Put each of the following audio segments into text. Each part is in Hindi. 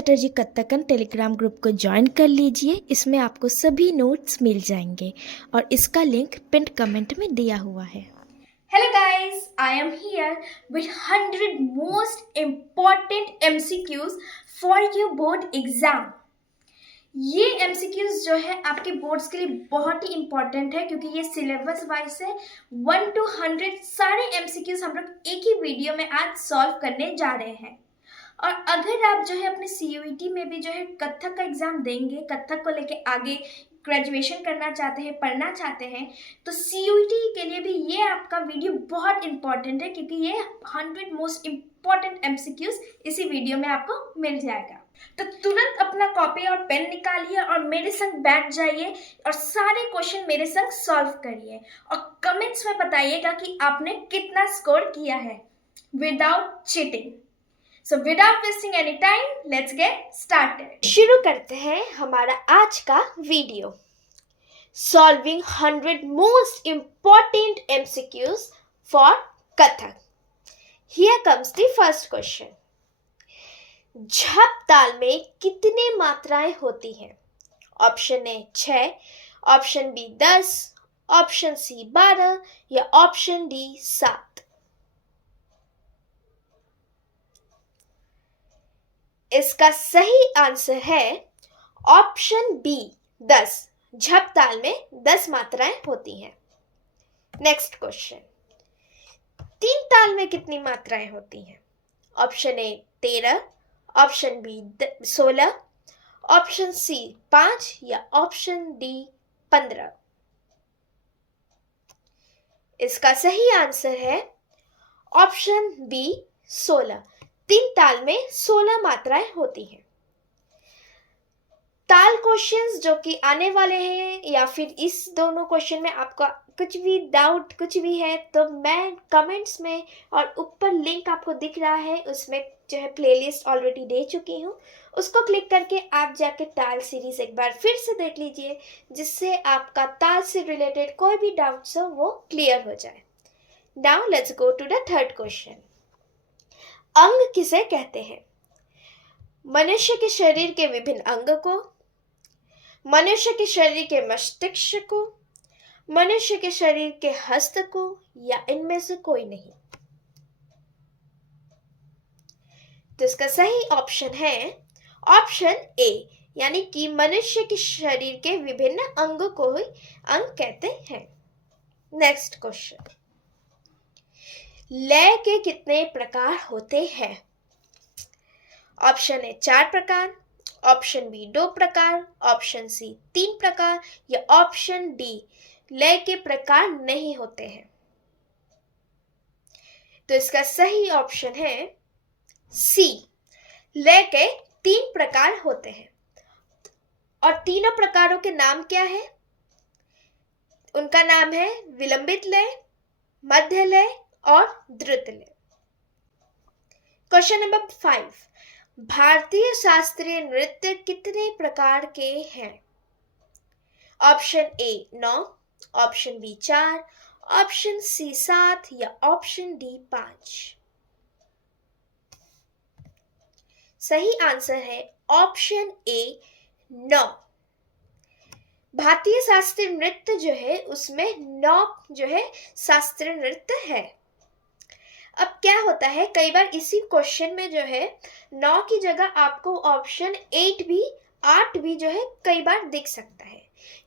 चटर्जी कथकन टेलीग्राम ग्रुप को ज्वाइन कर लीजिए। इसमें आपको सभी नोट्स मिल जाएंगे और इसका लिंक पिन कमेंट में दिया हुआ है। Hello guys, I am here with 100 most important MCQs for your board exam. ये MCQs जो है आपके बोर्ड्स के लिए बहुत ही इम्पॉर्टेंट है क्योंकि ये सिलेबस वाइज है। 1 to 100 सारे MCQs हम लोग एक ही वीडियो में आज सॉल्व करने जा रहे हैं। और अगर आप जो है अपने CUET में भी जो है कथक का एग्जाम देंगे, कथक को लेके आगे ग्रेजुएशन करना चाहते हैं, पढ़ना चाहते हैं, तो CUET के लिए भी ये आपका वीडियो बहुत इंपॉर्टेंट है क्योंकि ये 100 मोस्ट इम्पॉर्टेंट MCQs इसी वीडियो में आपको मिल जाएगा। तो तुरंत अपना कॉपी और पेन निकालिए और मेरे संग बैठ जाइए और सारे क्वेश्चन मेरे संग सॉल्व करिए और कमेंट्स में बताइएगा कि आपने कितना स्कोर किया है without cheating. So without wasting any time, let's get started. शुरू करते हैं हमारा आज का video. Solving 100 most important MCQs for Kathak. Here comes the first question. झप ताल में कितनी मात्राएं होती हैं? Option A 6, option B 10, option C 12 या ऑप्शन डी 7। इसका सही आंसर है ऑप्शन बी 10। झप ताल में 10 मात्राएं होती हैं। नेक्स्ट क्वेश्चन, तीन ताल में कितनी मात्राएं होती हैं? Option A 13, option B 16, option C 5 या ऑप्शन डी 15। इसका सही आंसर है ऑप्शन बी 16। तीन ताल में 16 मात्राएं होती हैं। ताल क्वेश्चंस जो कि आने वाले हैं या फिर इस दोनों क्वेश्चन में आपका कुछ भी डाउट कुछ भी है तो मैं कमेंट्स में और ऊपर लिंक आपको दिख रहा है उसमें जो है प्लेलिस्ट ऑलरेडी दे चुकी हूँ, उसको क्लिक करके आप जाके ताल सीरीज एक बार फिर से देख लीजिए जिससे आपका ताल से रिलेटेड कोई भी डाउट्स हो वो क्लियर हो जाए। Now let's go to the third question. अंग किसे कहते हैं? मनुष्य के शरीर के विभिन्न अंग को, मनुष्य के शरीर के मस्तिष्क को, मनुष्य के शरीर के हस्त को या इनमें से कोई नहीं। तो इसका सही ऑप्शन है ऑप्शन ए, यानी कि मनुष्य के शरीर के विभिन्न अंग को ही अंग कहते हैं। नेक्स्ट क्वेश्चन, लय के कितने प्रकार होते हैं? ऑप्शन ए 4 प्रकार, ऑप्शन बी 2 प्रकार, ऑप्शन सी 3 प्रकार या ऑप्शन डी लय के प्रकार नहीं होते हैं। तो इसका सही ऑप्शन है सी, लय के 3 प्रकार होते हैं। और तीनों प्रकारों के नाम क्या है? उनका नाम है विलंबित लय, मध्य लय और द्रुत लय। क्वेश्चन नंबर 5, भारतीय शास्त्रीय नृत्य कितने प्रकार के हैं? Option A 9, option B 4, option C 7 या ऑप्शन डी 5। सही आंसर है ऑप्शन ए 9। भारतीय शास्त्रीय नृत्य जो है उसमें 9 जो है शास्त्रीय नृत्य है। अब क्या होता है, कई बार इसी क्वेश्चन में जो है 9 की जगह आपको ऑप्शन 8 भी जो है कई बार दिख सकता है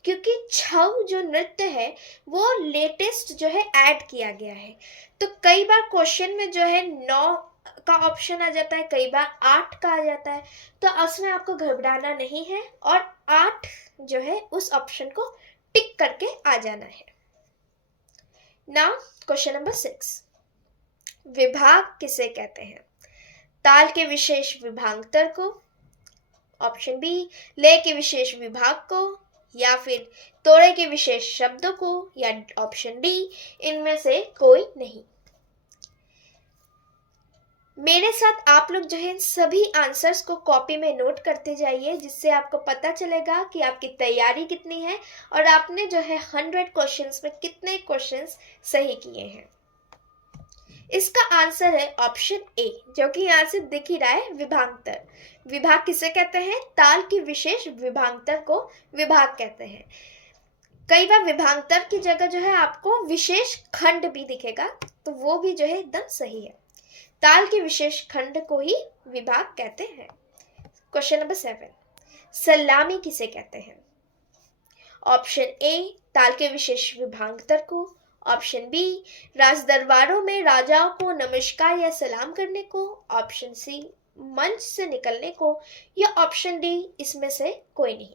क्योंकि छऊ जो नृत्य है वो लेटेस्ट जो है ऐड किया गया है। तो कई बार क्वेश्चन में जो है 9 का ऑप्शन आ जाता है, कई बार 8 का आ जाता है, तो उसमें आपको घबराना नहीं है और 8 जो है उस ऑप्शन को टिक करके आ जाना है। नाउ क्वेश्चन नंबर 6, विभाग किसे कहते हैं? ताल के विशेष विभागांतर को, ऑप्शन बी लय के विशेष विभाग को या फिर तोड़े के विशेष शब्दों को या ऑप्शन डी इनमें से कोई नहीं। मेरे साथ आप लोग जो है इन सभी आंसर्स को कॉपी में नोट करते जाइए जिससे आपको पता चलेगा कि आपकी तैयारी कितनी है और आपने जो है 100 क्वेश्चंस में कितने क्वेश्चंस सही किए हैं। इसका आंसर है ऑप्शन ए, जो कि यहाँ से दिख ही रहा है, विभांतर। विभाग किसे कहते हैं? ताल की विशेष विभांतर को विभाग कहते हैं। कई बार विभांतर की जगह जो है आपको विशेष खंड भी दिखेगा, तो वो भी जो है एकदम सही है। ताल के विशेष खंड को ही विभाग कहते हैं। क्वेश्चन नंबर 7, सलामी किसे कहते हैं? ऑप्शन ए, ताल के विशेष विभांतर को। ऑप्शन बी, राज दरबारों में राजाओं को नमस्कार या सलाम करने को। ऑप्शन सी, मंच से निकलने को। या ऑप्शन डी, इसमें से कोई नहीं।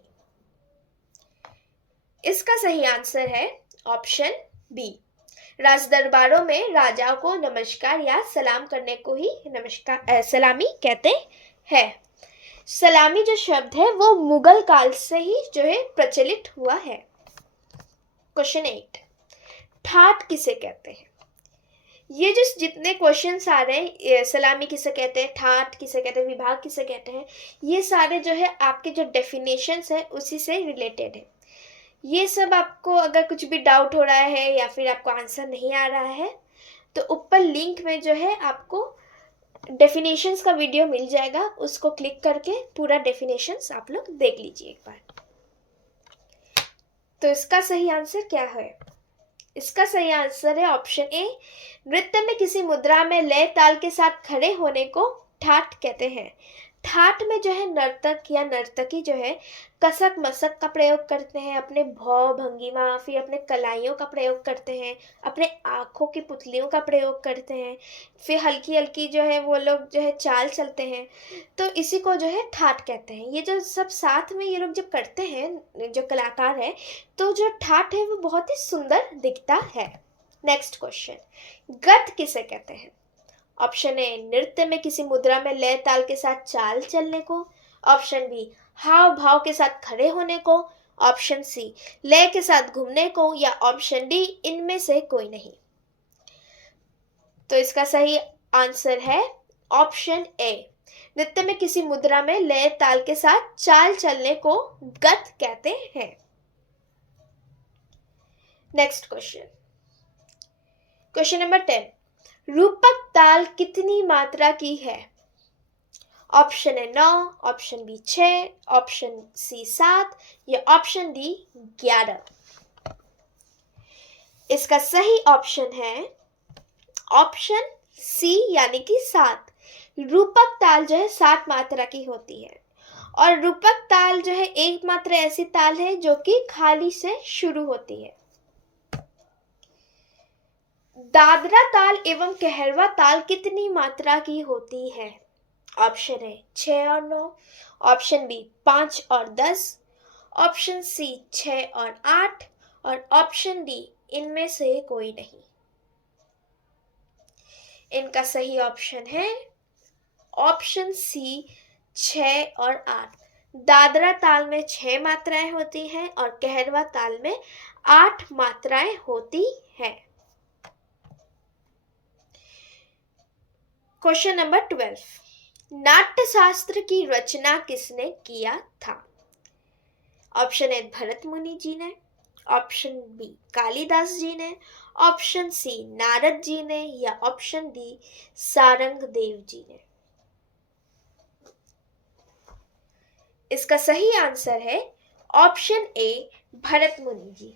इसका सही आंसर है ऑप्शन बी, राज दरबारों में राजाओं को नमस्कार या सलाम करने को ही सलामी कहते हैं। सलामी जो शब्द है वो मुगल काल से ही जो है प्रचलित हुआ है। क्वेश्चन 8, ठाट किसे कहते हैं? ये जो जितने क्वेश्चंस आ रहे हैं, सलामी किसे कहते हैं, ठाट किसे कहते हैं, विभाग किसे कहते हैं, ये सारे जो है आपके जो डेफिनेशंस है उसी से रिलेटेड है। ये सब आपको अगर कुछ भी डाउट हो रहा है या फिर आपको आंसर नहीं आ रहा है, तो ऊपर लिंक में जो है आपको डेफिनेशंस का वीडियो मिल जाएगा, उसको क्लिक करके पूरा डेफिनेशंस आप लोग देख लीजिए एक बार। तो इसका सही आंसर क्या है? इसका सही आंसर है ऑप्शन ए, नृत्य में किसी मुद्रा में लय ताल के साथ खड़े होने को ठाट कहते हैं। ठाट में जो है नर्तक या नर्तकी जो है कसक मसक का प्रयोग करते हैं, अपने भाव भंगिमा, फिर अपने कलाइयों का प्रयोग करते हैं, अपने आँखों की पुतलियों का प्रयोग करते हैं, फिर हल्की हल्की जो है वो लोग जो है चाल चलते हैं, तो इसी को जो है ठाट कहते हैं। ये जो सब साथ में ये लोग जब करते हैं, जो कलाकार है, तो जो ठाट है वो बहुत ही सुंदर दिखता है। नेक्स्ट क्वेश्चन, गत किसे कहते हैं? ऑप्शन ए, नृत्य में किसी मुद्रा में लय ताल के साथ चाल चलने को। ऑप्शन बी, हाव भाव के साथ खड़े होने को। ऑप्शन सी, लय के साथ घूमने को। या ऑप्शन डी, इनमें से कोई नहीं। तो इसका सही आंसर है ऑप्शन ए, नृत्य में किसी मुद्रा में लय ताल के साथ चाल चलने को गत कहते हैं। नेक्स्ट क्वेश्चन, क्वेश्चन नंबर 10, रूपक ताल कितनी मात्रा की है? Option A 9, option B 6, option C 7 या ऑप्शन डी 11। इसका सही ऑप्शन है ऑप्शन सी, यानी कि 7। रूपक ताल जो है 7 मात्रा की होती है, और रूपक ताल जो है एक मात्रा ऐसी ताल है जो कि खाली से शुरू होती है। दादरा ताल एवं कहरवा ताल कितनी मात्रा की होती है? ऑप्शन ए 6 और 9, ऑप्शन बी 5 और 10, ऑप्शन सी 6 और 8 और ऑप्शन डी इनमें से कोई नहीं। इनका सही ऑप्शन है ऑप्शन सी 6 और 8। दादरा ताल में 6 मात्राएं होती हैं और कहरवा ताल में 8 मात्राएं होती हैं। क्वेश्चन नंबर 12, नाट्य शास्त्र की रचना किसने किया था? ऑप्शन ए भरत मुनि जी ने, ऑप्शन बी कालिदास जी ने, ऑप्शन सी नारद जी ने या ऑप्शन डी सारंग देव जी ने। इसका सही आंसर है ऑप्शन ए भरत मुनि जी।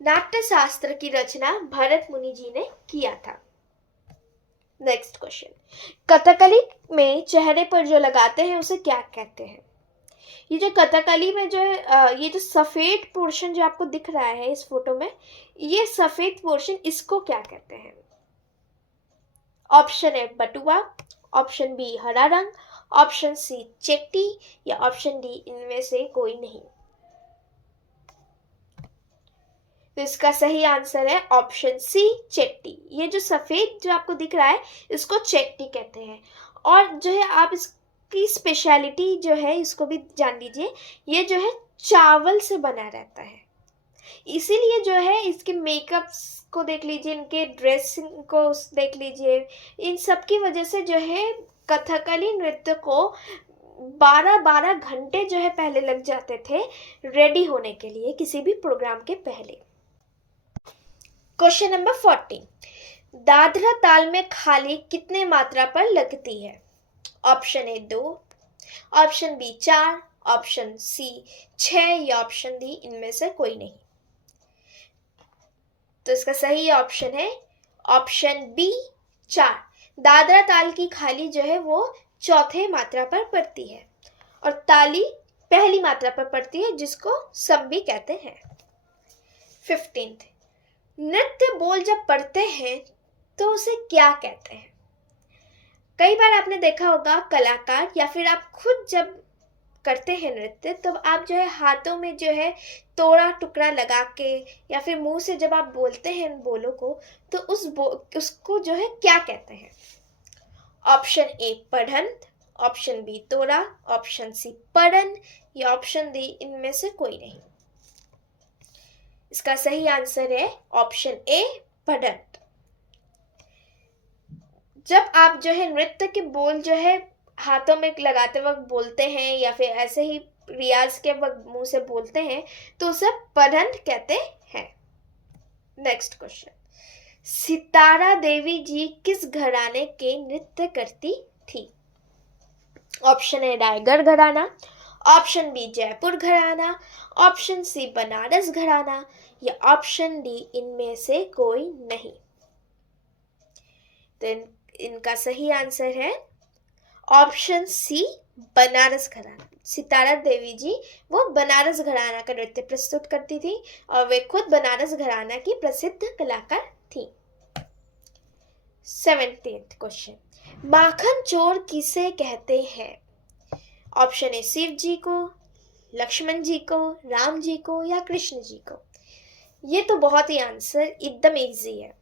नाट्य शास्त्र की रचना भरत मुनि जी ने किया था। नेक्स्ट क्वेश्चन, कथकली में चेहरे पर जो लगाते हैं उसे क्या कहते हैं? ये जो कथकली में जो है ये जो सफेद पोर्शन जो आपको दिख रहा है इस फोटो में, ये सफेद पोर्शन इसको क्या कहते हैं? ऑप्शन ए बटुआ, ऑप्शन बी हरा रंग, ऑप्शन सी चेट्टी या ऑप्शन डी इनमें से कोई नहीं। तो इसका सही आंसर है ऑप्शन सी चेट्टी। ये जो सफेद जो आपको दिख रहा है इसको चेट्टी कहते हैं। और जो है आप इसकी स्पेशलिटी जो है इसको भी जान लीजिए, ये जो है चावल से बना रहता है, इसीलिए जो है इसके मेकअप्स को देख लीजिए, इनके ड्रेसिंग को देख लीजिए, इन सब की वजह से जो है कथकली नृत्य को 12-12 घंटे जो है पहले लग जाते थे रेडी होने के लिए किसी भी प्रोग्राम के पहले। क्वेश्चन नंबर 14, दादरा ताल में खाली कितने मात्रा पर लगती है? Option A 2, option B 4, option C 6 या ऑप्शन डी इनमें से कोई नहीं। तो इसका सही ऑप्शन है ऑप्शन बी 4। दादरा ताल की खाली जो है वो चौथे मात्रा पर पड़ती है और ताली पहली मात्रा पर पड़ती है, जिसको सम भी कहते हैं। 15th, नृत्य बोल जब पढ़ते हैं तो उसे क्या कहते हैं? कई बार आपने देखा होगा कलाकार या फिर आप खुद जब करते हैं नृत्य, तब आप जो है हाथों में जो है तोड़ा टुकड़ा लगा के या फिर मुंह से जब आप बोलते हैं उन बोलों को, तो उसको जो है क्या कहते हैं? ऑप्शन ए पढ़ंत, ऑप्शन बी तोड़ा, ऑप्शन सी पढ़न या ऑप्शन डी इनमें से कोई नहीं। इसका सही आंसर है ऑप्शन ए पढ़ंत। जब आप जो है नृत्य के बोल जो है हाथों में लगाते वक्त बोलते हैं या फिर ऐसे ही रियाज के वक्त मुंह से बोलते हैं, तो उसे पढ़ंत कहते हैं। नेक्स्ट क्वेश्चन, सितारा देवी जी किस घराने के नृत्य करती थी? ऑप्शन ए रायगढ़ घराना, ऑप्शन बी जयपुर घराना, ऑप्शन सी बनारस घराना या ऑप्शन डी इनमें से कोई नहीं। तो इनका सही आंसर है ऑप्शन सी बनारस घराना। सितारा देवी जी वो बनारस घराना का नृत्य प्रस्तुत करती थी और वे खुद बनारस घराना की प्रसिद्ध कलाकार थी। 17th क्वेश्चन, माखन चोर किसे कहते हैं? ऑप्शन ए शिव जी को, लक्ष्मण जी को, राम जी को या कृष्ण जी को। ये तो बहुत ही आंसर एकदम इजी है।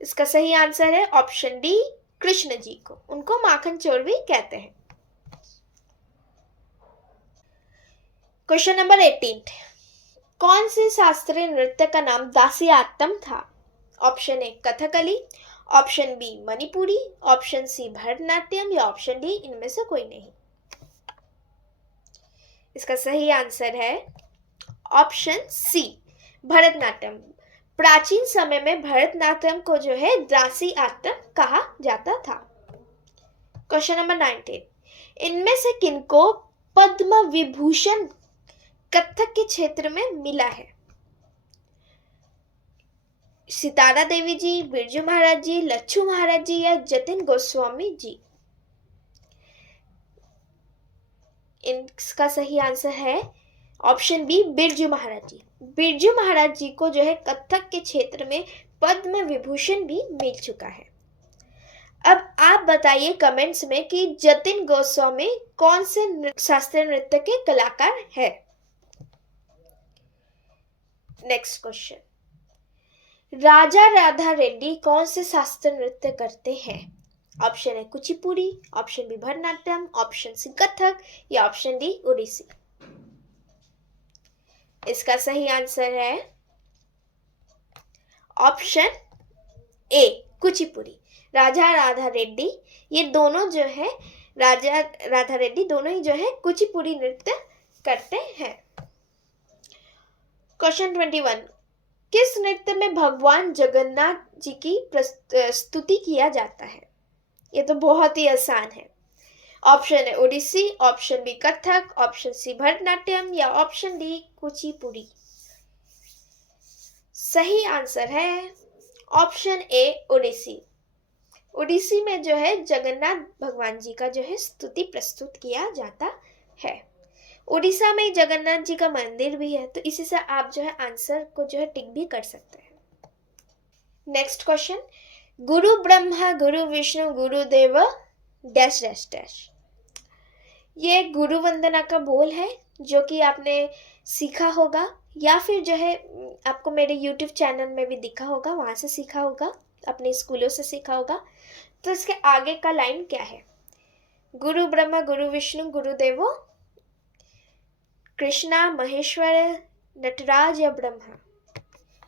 इसका सही आंसर है ऑप्शन डी कृष्ण जी को, उनको माखन चोर भी कहते हैं। क्वेश्चन नंबर 18, कौन से शास्त्रीय नृत्य का नाम दासियात्तम था? Option A Kathakali, option B Manipuri, option C Bharatanatyam या ऑप्शन डी इनमें से कोई नहीं। इसका सही आंसर है ऑप्शन सी भरतनाट्यम। प्राचीन समय में भरतनाट्यम को जो है दासियात्तम कहा जाता था। क्वेश्चन नंबर 19, इनमें से किनको पद्म विभूषण कथक के क्षेत्र में मिला है? सितारा देवी जी, बिरजू महाराज जी, लच्छू महाराज जी या जतिन गोस्वामी जी। इसका सही आंसर है ऑप्शन बी बिरजू महाराज जी। बिरजू महाराज जी को जो है कथक के क्षेत्र में पद्म विभूषण भी मिल चुका है। अब आप बताइए कमेंट्स में कि जतिन गोस्वामी कौन से शास्त्रीय नृत्य के कलाकार है। नेक्स्ट क्वेश्चन, राजा राधा रेड्डी कौन से शास्त्रीय नृत्य करते हैं? Option A Kuchipudi, option B Bharatanatyam, option C Kathak या ऑप्शन डी ओडिसी। इसका सही आंसर है ऑप्शन ए कुचिपुड़ी। राजा राधा रेड्डी ये दोनों जो है राजा राधा रेड्डी दोनों ही जो है कुचिपुड़ी नृत्य करते हैं। क्वेश्चन 21, किस नृत्य में भगवान जगन्नाथ जी की स्तुति किया जाता है? ये तो बहुत ही आसान है। ऑप्शन है Odissi, option B Kathak, option C Bharatanatyam या ऑप्शन डी कुचिपुड़ी। सही आंसर है ऑप्शन ए ओडिसी। ओडिसी में जो है जगन्नाथ भगवान जी का जो है स्तुति प्रस्तुत किया जाता है। उड़ीसा में जगन्नाथ जी का मंदिर भी है, तो इसी से आप जो है आंसर को जो है टिक भी कर सकते हैं। नेक्स्ट क्वेश्चन, गुरु ब्रह्मा गुरु विष्णु गुरुदेव डैश डैश डैश। ये गुरु वंदना का बोल है जो कि आपने सीखा होगा या फिर जो है आपको मेरे यूट्यूब चैनल में भी दिखा होगा, वहां से सीखा होगा, अपने स्कूलों से सीखा होगा। तो इसके आगे का लाइन क्या है? गुरु ब्रह्मा गुरु विष्णु गुरुदेवो कृष्णा महेश्वर नटराज या ब्रह्मा।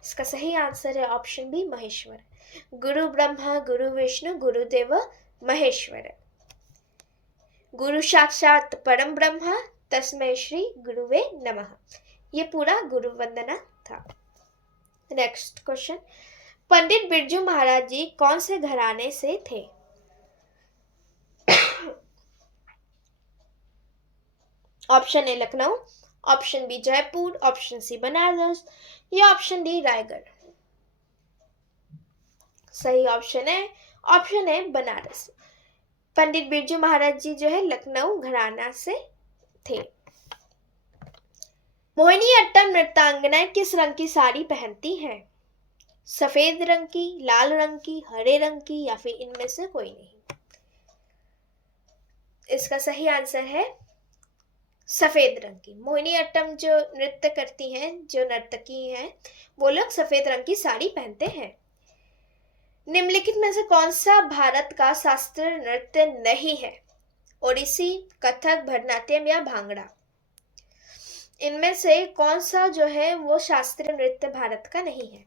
इसका सही आंसर है ऑप्शन बी महेश्वर। गुरु ब्रह्मा गुरु विष्णु गुरुदेव महेश्वर। गुरु साक्षात परम ब्रह्मा तस्मै श्री गुरुवे नमः। ये पूरा गुरु वंदना था। नेक्स्ट क्वेश्चन, पंडित बिरजू महाराज जी कौन से घराने से थे? Option A Lucknow, option B Jaipur, option C Banaras या ऑप्शन डी रायगढ़। सही ऑप्शन है बनारस। पंडित बिरजू महाराज जी जो है लखनऊ घराना से थे। मोहिनीअट्टम नृत्यांगनाएं किस रंग की साड़ी पहनती हैं? सफेद रंग की, लाल रंग की, हरे रंग की या फिर इनमें से कोई नहीं। इसका सही आंसर है सफेद रंग की। मोहिनीअट्टम जो नृत्य करती हैं, जो नर्तकी हैं, वो लोग सफेद रंग की साड़ी पहनते हैं। निम्नलिखित में से कौन सा भारत का शास्त्रीय नृत्य नहीं है? ओडिसी, कथक, भरतनाट्यम या भांगड़ा। इनमें से कौन सा जो है वो शास्त्रीय नृत्य भारत का नहीं है?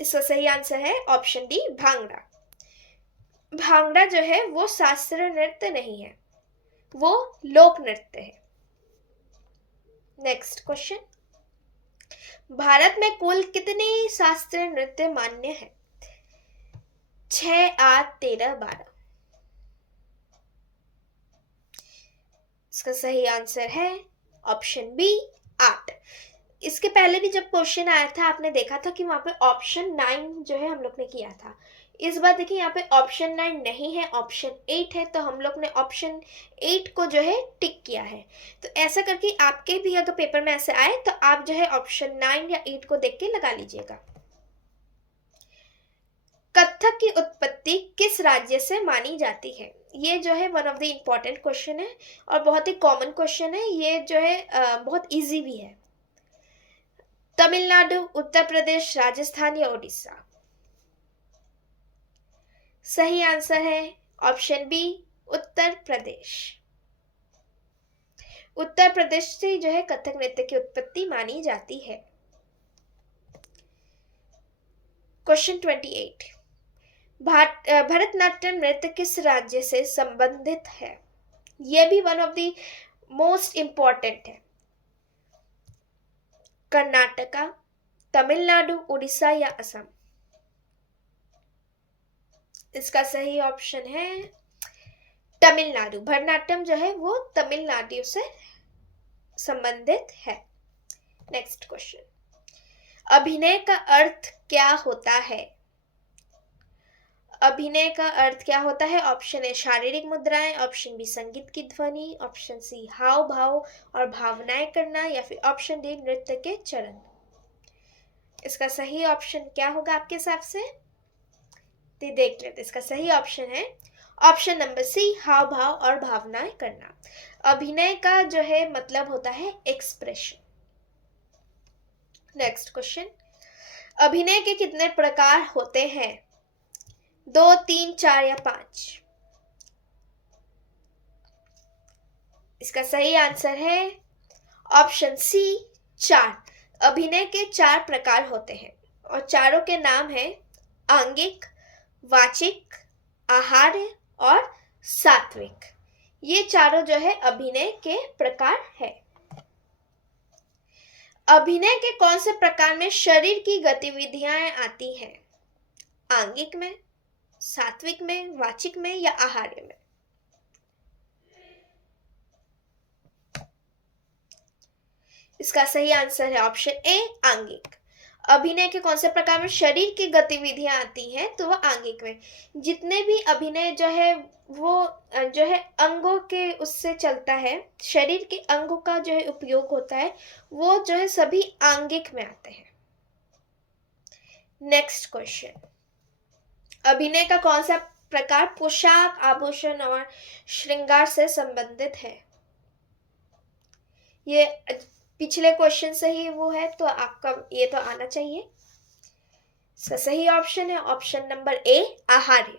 इसका सही आंसर है ऑप्शन डी भांगड़ा। भांगड़ा जो है वो शास्त्रीय नृत्य नहीं है, वो लोक नृत्य है। नेक्स्ट क्वेश्चन, भारत में कुल कितने शास्त्रीय नृत्य मान्य है? 6, 8, 13, 12। इसका सही आंसर है ऑप्शन बी 8। इसके पहले भी जब क्वेश्चन आया था आपने देखा था कि वहां पे ऑप्शन 9 जो है हम लोग ने किया था। इस बार देखिए यहाँ पे ऑप्शन 9 नहीं है, ऑप्शन 8 है, तो हम लोग ने ऑप्शन 8 को जो है टिक किया है। तो ऐसा करके आपके भी अगर पेपर में ऐसे आए तो आप जो है ऑप्शन 9 या 8 को देख के लगा लीजिएगा। कथक की उत्पत्ति किस राज्य से मानी जाती है? ये जो है one of the important question है और बहुत ही कॉमन क्वेश्चन है। ये जो है बहुत इजी भी है। तमिलनाडु, उत्तर प्रदेश, राजस्थान या उड़ीसा। सही आंसर है ऑप्शन बी उत्तर प्रदेश। उत्तर प्रदेश से जो है कथक नृत्य की उत्पत्ति मानी जाती है। क्वेश्चन 28, भरतनाट्यम नृत्य किस राज्य से संबंधित है? यह भी one of the most important है। कर्नाटका, तमिलनाडु, उड़ीसा या असम। इसका सही ऑप्शन है तमिलनाडु। भरतनाट्यम जो है वो तमिलनाडु से संबंधित है। नेक्स्ट क्वेश्चन, अभिनय का अर्थ क्या होता है? अभिनय का अर्थ क्या होता है? ऑप्शन ए शारीरिक मुद्राएं, ऑप्शन बी संगीत की ध्वनि, ऑप्शन सी हाव भाव और भावनाएं करना या फिर ऑप्शन डी नृत्य के चरण। इसका सही ऑप्शन क्या होगा आपके हिसाब से? तो देख लेते। इसका सही ऑप्शन है ऑप्शन नंबर सी हाव भाव और भावनाएं करना। अभिनय का जो है मतलब होता है एक्सप्रेशन। नेक्स्ट क्वेश्चन, अभिनय के कितने प्रकार होते हैं? 2, 3, 4 या 5। इसका सही आंसर है ऑप्शन सी 4। अभिनय के 4 प्रकार होते हैं और चारों के नाम है आंगिक, वाचिक, आहार्य और सात्विक। ये चारों जो है अभिनय के प्रकार है। अभिनय के कौन से प्रकार में शरीर की गतिविधियां आती हैं? आंगिक में, सात्विक में, वाचिक में या आहार्य में? इसका सही आंसर है ऑप्शन ए आंगिक। अभिनय के कौन से प्रकार में शरीर की गतिविधियां आती हैं? तो वह आंगिक में। जितने भी अभिनय जो है वो जो है अंगों के उससे चलता है, शरीर के अंगों का जो है उपयोग होता है, वो जो है सभी आंगिक में आते हैं। नेक्स्ट क्वेश्चन, अभिनय का कौन सा प्रकार पोशाक, आभूषण और श्रृंगार से संबंधित है? ये पिछले क्वेश्चन से ही वो है, तो आपका ये तो आना चाहिए। इसका सही ऑप्शन है ऑप्शन नंबर ए आहार्य।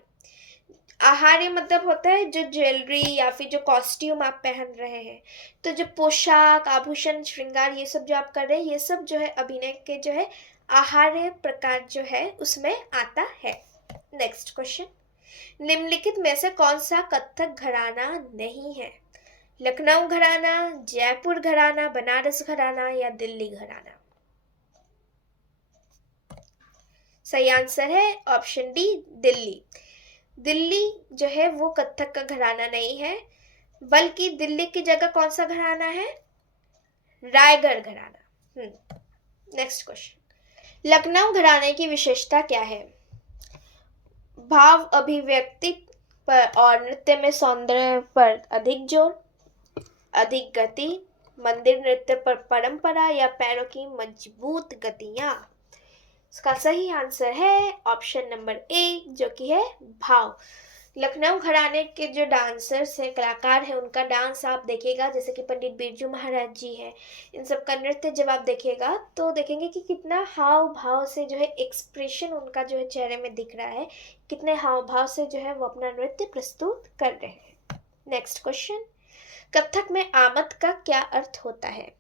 आहार्य मतलब होता है जो ज्वेलरी या फिर जो कॉस्ट्यूम आप पहन रहे हैं, तो जो पोशाक, आभूषण, श्रृंगार ये सब जो आप कर रहे हैं, ये सब जो है अभिनय के जो है आहार्य प्रकार जो है उसमें आता है। नेक्स्ट क्वेश्चन, निम्नलिखित में से कौन सा कथक घराना नहीं है? लखनऊ घराना, जयपुर घराना, बनारस घराना या दिल्ली घराना। सही आंसर है ऑप्शन डी, दिल्ली। दिल्ली जो है वो कथक का घराना नहीं है, बल्कि दिल्ली की जगह कौन सा घराना है? रायगढ़ घराना। नेक्स्ट क्वेश्चन, लखनऊ घराने की विशेषता क्या है? भाव अभिव्यक्ति पर और नृत्य में सौंदर्य पर अधिक जोर, अधिक गति, मंदिर नृत्य पर परंपरा या पैरों की मजबूत गतियां। इसका सही आंसर है ऑप्शन नंबर ए, जो कि है भाव। लखनऊ घराने के जो डांसर्स हैं, कलाकार हैं, उनका डांस आप देखिएगा, जैसे कि पंडित बिरजू महाराज जी हैं, इन सब का नृत्य जब आप देखिएगा तो देखेंगे कि कितना हाव भाव से जो है एक्सप्रेशन उनका जो है चेहरे में दिख रहा है, कितने हाव भाव से जो है वो अपना नृत्य प्रस्तुत कर रहे हैं। नेक्स्ट क्वेश्चन, कथक में आमद का क्या अर्थ होता है?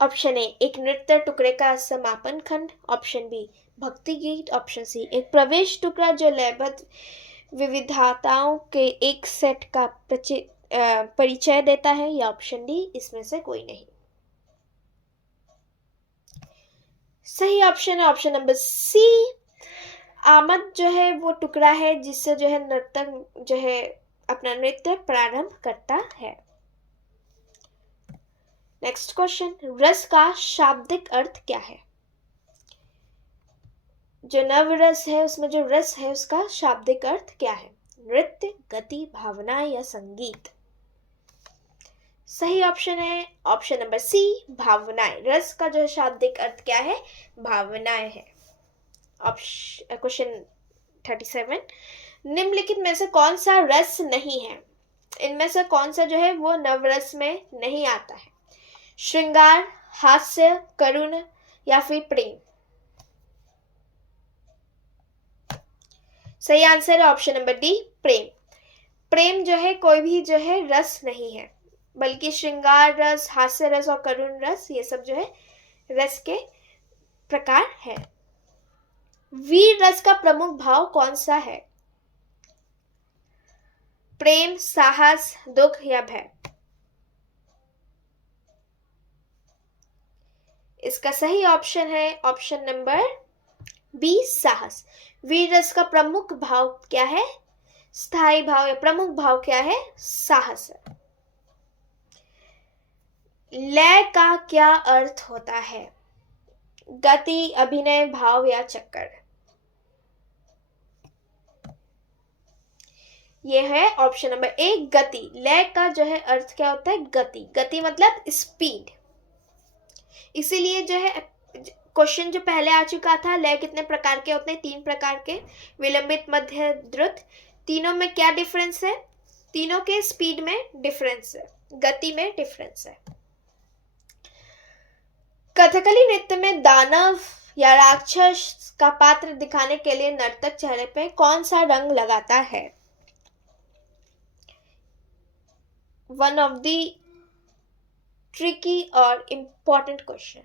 ऑप्शन ए, एक नृत्य टुकड़े का समापन खंड। ऑप्शन बी, भक्ति गीत। ऑप्शन सी, एक प्रवेश टुकड़ा जो लयबद्ध विविधताओं के एक सेट का परिचय देता है। या ऑप्शन डी, इसमें से कोई नहीं। सही ऑप्शन है ऑप्शन नंबर सी, आमद जो है वो टुकड़ा है जिससे जो है नर्तक जो है अपना नृत्य प्रारंभ करता है। नेक्स्ट क्वेश्चन, रस का शाब्दिक अर्थ क्या है? जो नव रस है उसमें जो रस है उसका शाब्दिक अर्थ क्या है? नृत्य, गति, भावना या संगीत? सही ऑप्शन है ऑप्शन नंबर सी, भावनाएं। रस का जो शाब्दिक अर्थ क्या है? भावनाएं है। क्वेश्चन 37, निम्नलिखित में से कौन सा रस नहीं है? इनमें से कौन सा जो है वो नवरस में नहीं आता है? श्रृंगार, हास्य, करुण या फिर प्रेम? सही आंसर है ऑप्शन नंबर डी, प्रेम। प्रेम जो है कोई भी जो है रस नहीं है, बल्कि श्रृंगार रस, हास्य रस और करुण रस ये सब जो है रस के प्रकार है। वीर रस का प्रमुख भाव कौन सा है? प्रेम, साहस, दुख या भय? इसका सही ऑप्शन है ऑप्शन नंबर बी, साहस। वीर रस का प्रमुख भाव क्या है? स्थायी भाव या प्रमुख भाव क्या है? साहस। लय का क्या अर्थ होता है? गति, अभिनय, भाव या चक्कर? यह है ऑप्शन नंबर ए, गति। लय का जो है अर्थ क्या होता है? गति। गति मतलब स्पीड। इसीलिए जो है क्वेश्चन जो पहले आ चुका था, लय कितने प्रकार के होते हैं? 3 प्रकार के, विलंबित, मध्य, द्रुत। तीनों में क्या डिफरेंस है? तीनों के स्पीड में डिफरेंस है, गति में डिफरेंस है। कथकली नृत्य में दानव या राक्षस का पात्र दिखाने के लिए नर्तक चेहरे पे कौन सा रंग लगाता है? वन ऑफ द ट्रिकी और इंपॉर्टेंट क्वेश्चन।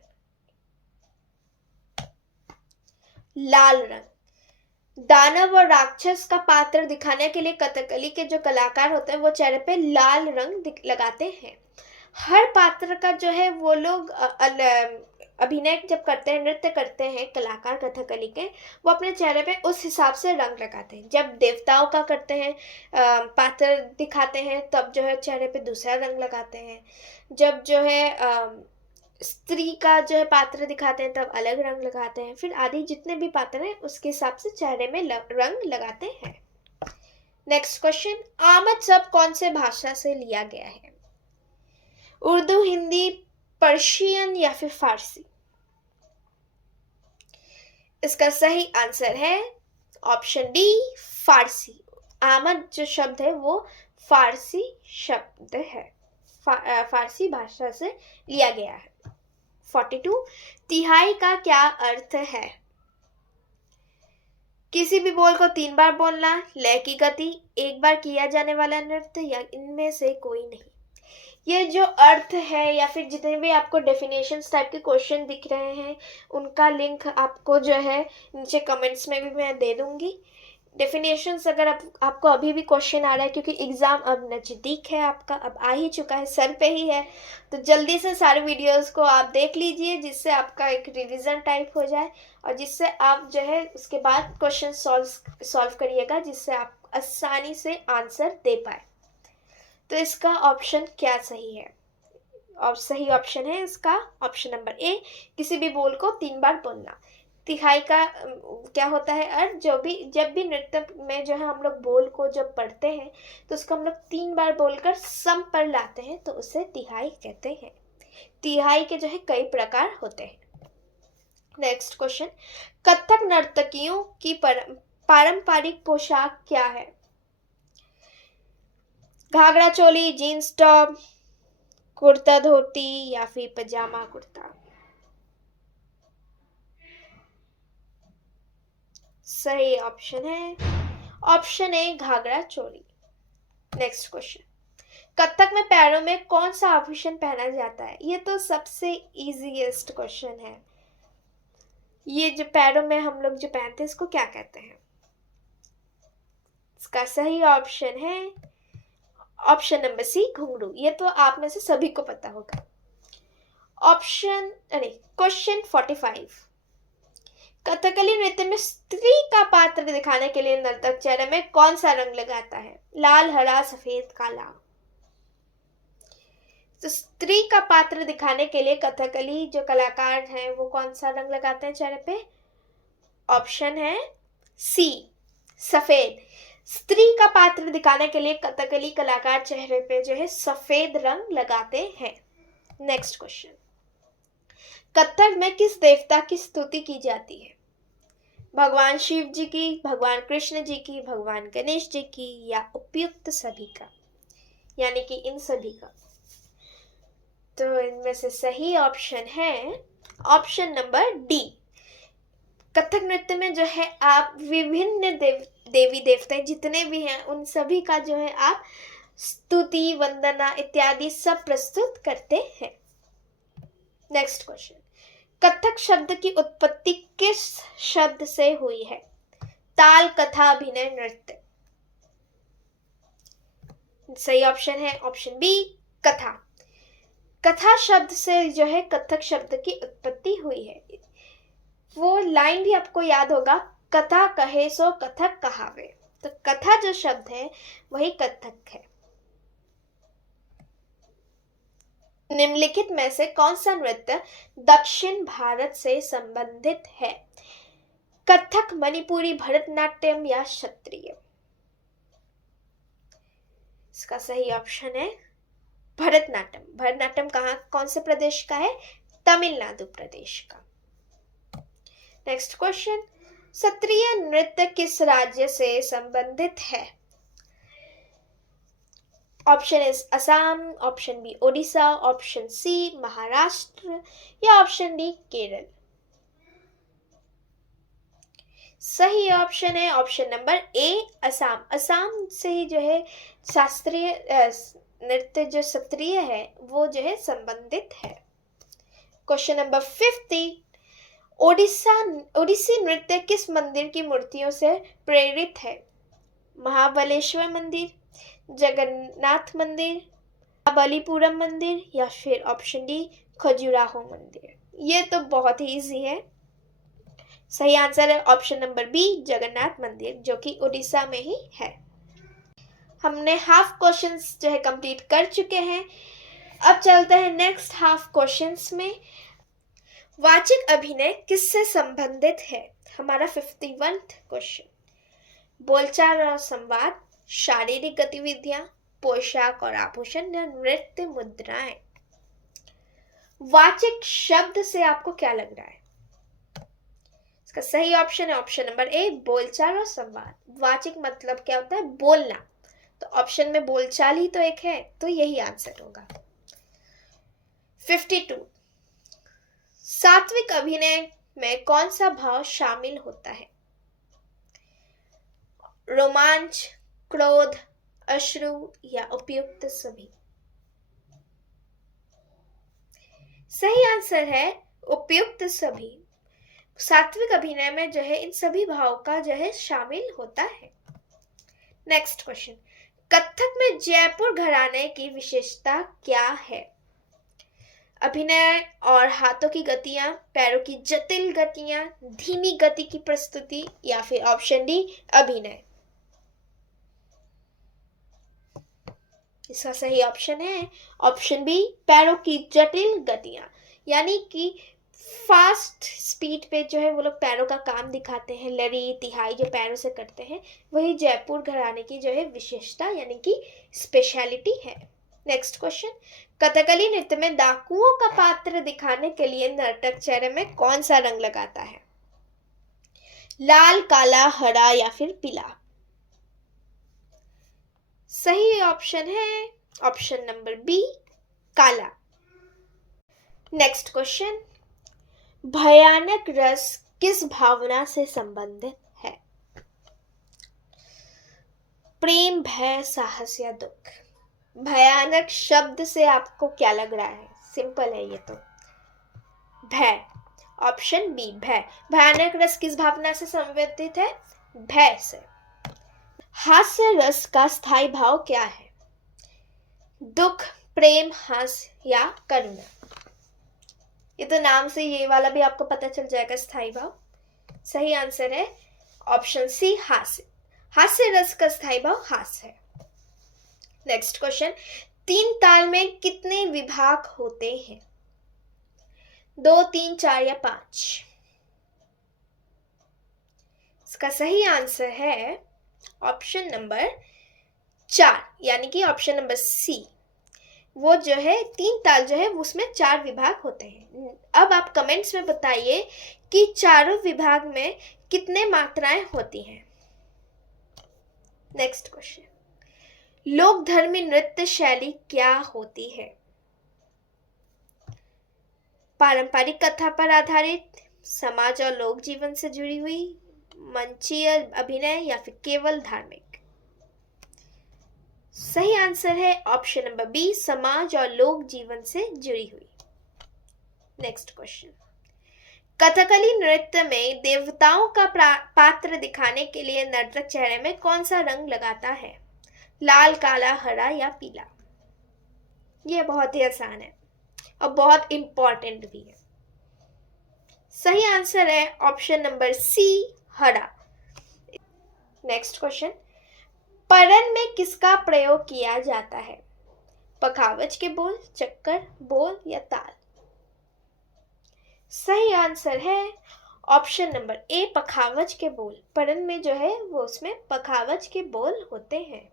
लाल रंग। दानव और राक्षस का पात्र दिखाने के लिए कथकली के जो कलाकार होते हैं वो चेहरे पे लाल रंग लगाते हैं। हर पात्र का जो है वो लोग अभिनय जब करते हैं, नृत्य करते हैं कलाकार कथकली के, वो अपने चेहरे पे उस हिसाब से रंग लगाते हैं। जब देवताओं का करते हैं, पात्र दिखाते हैं, तब जो है चेहरे पे दूसरा रंग लगाते हैं। जब जो है स्त्री का जो है पात्र दिखाते हैं तब अलग रंग लगाते हैं। फिर आदि जितने भी पात्र हैं उसके हिसाब से चेहरे में रंग लगाते हैं। नेक्स्ट क्वेश्चन, आमद शब्द कौन से भाषा से लिया गया है? उर्दू, हिंदी, पर्शियन या फिर फारसी? इसका सही आंसर है ऑप्शन डी, फारसी। आमद जो शब्द है वो फारसी शब्द है, फारसी भाषा से लिया गया है। 42, तिहाई का क्या अर्थ है? किसी भी बोल को 3 बार बोलना, लय की गति, एक बार किया जाने वाला नृत्य या इनमें से कोई नहीं। ये जो अर्थ है या फिर जितने भी आपको डेफिनेशंस टाइप के क्वेश्चन दिख रहे हैं उनका लिंक आपको जो है नीचे कमेंट्स में भी मैं दे दूंगी। डेफिनेशंस अगर आपको अभी भी क्वेश्चन आ रहा है, क्योंकि एग्ज़ाम अब नज़दीक है, आपका अब आ ही चुका है, सर पे ही है, तो जल्दी से सारे वीडियोस को आप देख लीजिए, जिससे आपका एक रिवीजन टाइप हो जाए और जिससे आप जो है उसके बाद क्वेश्चन सॉल्व करिएगा, जिससे आप आसानी से आंसर दे पाए। तो इसका ऑप्शन क्या सही है? और सही ऑप्शन है इसका ऑप्शन नंबर ए, किसी भी बोल को 3 बार बोलना। तिहाई का क्या होता है अर्थ? जब भी नृत्य में जो है हम लोग बोल को जब पढ़ते हैं तो उसको हम लोग 3 बार बोलकर सम पर लाते हैं, तो उसे तिहाई कहते हैं। तिहाई के जो है कई प्रकार होते हैं। नेक्स्ट क्वेश्चन, कथक नर्तकियों की पारंपरिक पोशाक क्या है? घाघरा चोली, जीन्स टॉप, कुर्ता धोती या फिर पजामा कुर्ता? सही ऑप्शन है option A, ghagra choli. Next question, Kathak में पैरों में कौन सा आभूषण पहना जाता है? ये तो सबसे इजीएस्ट क्वेश्चन है। ये जो पैरों में हम लोग जो पहनते हैं इसको क्या कहते हैं? इसका सही ऑप्शन है ऑप्शन नंबर सी, घुंघरू। ये तो आप में से सभी को पता होगा। क्वेश्चन 45, कथकली नृत्य में स्त्री का पात्र दिखाने के लिए नर्तक चेहरे में कौन सा रंग लगाता है? लाल, हरा, सफेद, काला? तो स्त्री का पात्र दिखाने के लिए कथकली जो कलाकार हैं वो कौन सा रंग लगाते हैं चेहरे पे? ऑप्शन है सी, सफेद। स्त्री का पात्र दिखाने के लिए कथकली कलाकार चेहरे पे जो है सफेद रंग लगाते हैं। नेक्स्ट क्वेश्चन, कथक में किस देवता की स्तुति की जाती है? भगवान शिव जी की, भगवान कृष्ण जी की, भगवान गणेश जी की या उपयुक्त सभी का, यानी कि इन सभी का? तो इनमें से सही ऑप्शन है ऑप्शन नंबर डी। कथक नृत्य में जो है आप विभिन्न देवी देवता जितने भी हैं उन सभी का जो है आप स्तुति, वंदना इत्यादि सब प्रस्तुत करते हैं। नेक्स्ट क्वेश्चन, कथक शब्द की उत्पत्ति किस शब्द से हुई है? ताल, कथा, अभिनय, नृत्य? सही ऑप्शन है ऑप्शन बी, कथा। कथा शब्द से जो है कथक शब्द की उत्पत्ति हुई है। वो लाइन भी आपको याद होगा, कथा कहे सो कथक कहावे। तो कथा जो शब्द है वही कथक है। निम्नलिखित में से कौन सा नृत्य दक्षिण भारत से संबंधित है? कथक, मणिपुरी, भरतनाट्यम या क्षत्रिय? इसका सही ऑप्शन है भरतनाट्यम। भरतनाट्यम कौन से प्रदेश का है? तमिलनाडु प्रदेश का। नेक्स्ट क्वेश्चन, क्षत्रिय नृत्य किस राज्य से संबंधित है? ऑप्शन इज Assam, option B Odisha, option C Maharashtra या ऑप्शन डी केरल? सही ऑप्शन है option number A, Assam. Assam से ही जो है शास्त्रीय नृत्य जो क्षत्रिय है वो जो है संबंधित है। क्वेश्चन नंबर 50, ओडिसी नृत्य किस मंदिर की मूर्तियों से प्रेरित है? महाबलेश्वर मंदिर, जगन्नाथ मंदिर, महाबलीपुरम मंदिर या फिर ऑप्शन डी खजुराहो मंदिर? ये तो बहुत ही इजी है। सही आंसर है ऑप्शन नंबर बी, जगन्नाथ मंदिर, जो कि उड़ीसा में ही है। हमने हाफ क्वेश्चंस जो है कंप्लीट कर चुके हैं। अब चलते हैं नेक्स्ट हाफ क्वेश्चंस में। वाचिक अभिनय किससे संबंधित है? हमारा 51th क्वेश्चन। बोलचाल और संवाद, शारीरिक गतिविधियां, पोशाक और आभूषण या नृत्य मुद्राएं? वाचिक शब्द से आपको क्या लग रहा है? इसका सही ऑप्शन है ऑप्शन नंबर ए, बोलचाल और संवाद। वाचिक मतलब क्या होता है? बोलना। तो ऑप्शन में बोलचाल ही तो एक है, तो यही आंसर होगा। 52, सात्विक अभिनय में कौन सा भाव शामिल होता है? रोमांच, क्रोध, अश्रु या उपयुक्त सभी? सही आंसर है उपयुक्त सभी। सात्विक अभिनय में जो है इन सभी भाव का जो है शामिल होता है। नेक्स्ट क्वेश्चन, कथक में जयपुर घराने की विशेषता क्या है? अभिनय और हाथों की गतियां, पैरों की जटिल गतियां, धीमी गति की प्रस्तुति, या फिर ऑप्शन डी अभिनय। इसका सही ऑप्शन है ऑप्शन बी पैरों की जटिल गतियां, यानी कि फास्ट स्पीड पे जो है वो लोग पैरों का काम दिखाते हैं, लड़ी तिहाई जो पैरों से करते हैं, वही जयपुर घराने की जो है विशेषता यानी कि स्पेशलिटी है। नेक्स्ट क्वेश्चन, कथकली नृत्य में डाकुओं का पात्र दिखाने के लिए नर्तक चेहरे में कौन सा रंग लगाता है? लाल, काला, हरा या फिर पीला? सही ऑप्शन है ऑप्शन नंबर बी काला। नेक्स्ट क्वेश्चन, भयानक रस किस भावना से संबंधित है? प्रेम, भय, साहस या दुख? भयानक शब्द से आपको क्या लग रहा है? सिंपल है ये तो, भय। ऑप्शन बी भय। भयानक रस किस भावना से संबंधित है? भय से। हास्य रस का स्थायी भाव क्या है? दुख, प्रेम, हास्य या करुणा? ये तो नाम से ये वाला भी आपको पता चल जाएगा स्थायी भाव। सही आंसर है ऑप्शन सी हास्य। हास्य रस का स्थायी भाव हास्य है। नेक्स्ट क्वेश्चन, तीन ताल में कितने विभाग होते हैं? 2, 3, 4 या 5? इसका सही आंसर है ऑप्शन नंबर 4, यानी कि ऑप्शन नंबर सी। वो जो है तीन ताल जो है उसमें 4 विभाग होते हैं। अब आप कमेंट्स में बताइए कि चारों विभाग में कितने मात्राएं होती हैं। नेक्स्ट क्वेश्चन, लोक धर्मी नृत्य शैली क्या होती है? पारंपरिक कथा पर आधारित, समाज और लोक जीवन से जुड़ी हुई, मंचीय अभिनय या फिर केवल धार्मिक? सही आंसर है ऑप्शन नंबर बी समाज और लोक जीवन से जुड़ी हुई। नेक्स्ट क्वेश्चन, कथकली नृत्य में देवताओं का पात्र दिखाने के लिए नर्तक चेहरे में कौन सा रंग लगाता है? लाल, काला, हरा या पीला? यह बहुत ही आसान है और बहुत इंपॉर्टेंट भी है। सही आंसर है ऑप्शन नंबर सी हरा। नेक्स्ट क्वेश्चन, परन में किसका प्रयोग किया जाता है? पखावज के बोल, चक्कर, बोल या ताल? सही आंसर है ऑप्शन नंबर ए पखावज के बोल। परन में जो है वो उसमें पखावज के बोल होते हैं।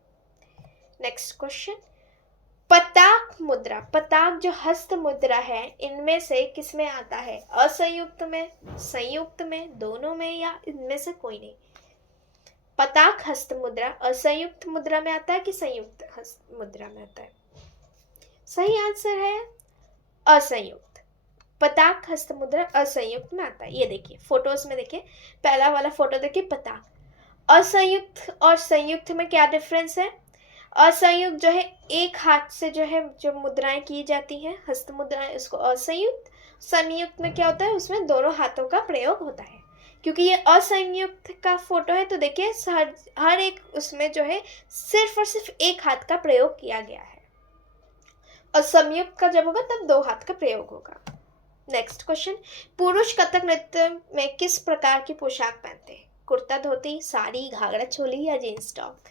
नेक्स्ट क्वेश्चन, पताक मुद्रा, पताक जो हस्त मुद्रा है, इनमें से किसमें आता है? असंयुक्त में, संयुक्त में, दोनों में या इनमें से कोई नहीं? पताक हस्त मुद्रा असंयुक्त मुद्रा में आता है कि संयुक्त हस्त मुद्रा में आता है? सही आंसर है असंयुक्त। पताक हस्त मुद्रा असंयुक्त में आता है। ये देखिए फोटोज में देखिए, पहला वाला फोटो देखिए पताक। असंयुक्त और संयुक्त में क्या डिफरेंस है? असंयुक्त जो है एक हाथ से जो है जो मुद्राएं की जाती हैं, हस्त मुद्राएं, उसको असंयुक्त। संयुक्त में क्या होता है? उसमें दोनों हाथों का प्रयोग होता है। क्योंकि ये असंयुक्त का फोटो है तो देखिए हर एक उसमें जो है सिर्फ और सिर्फ एक हाथ का प्रयोग किया गया है, और संयुक्त का जब होगा तब 2 हाथ का प्रयोग होगा। नेक्स्ट क्वेश्चन, पुरुष कथक नृत्य में किस प्रकार की पोशाक पहनते हैं? कुर्ता धोती, साड़ी, घाघरा चोली या जींस टॉप?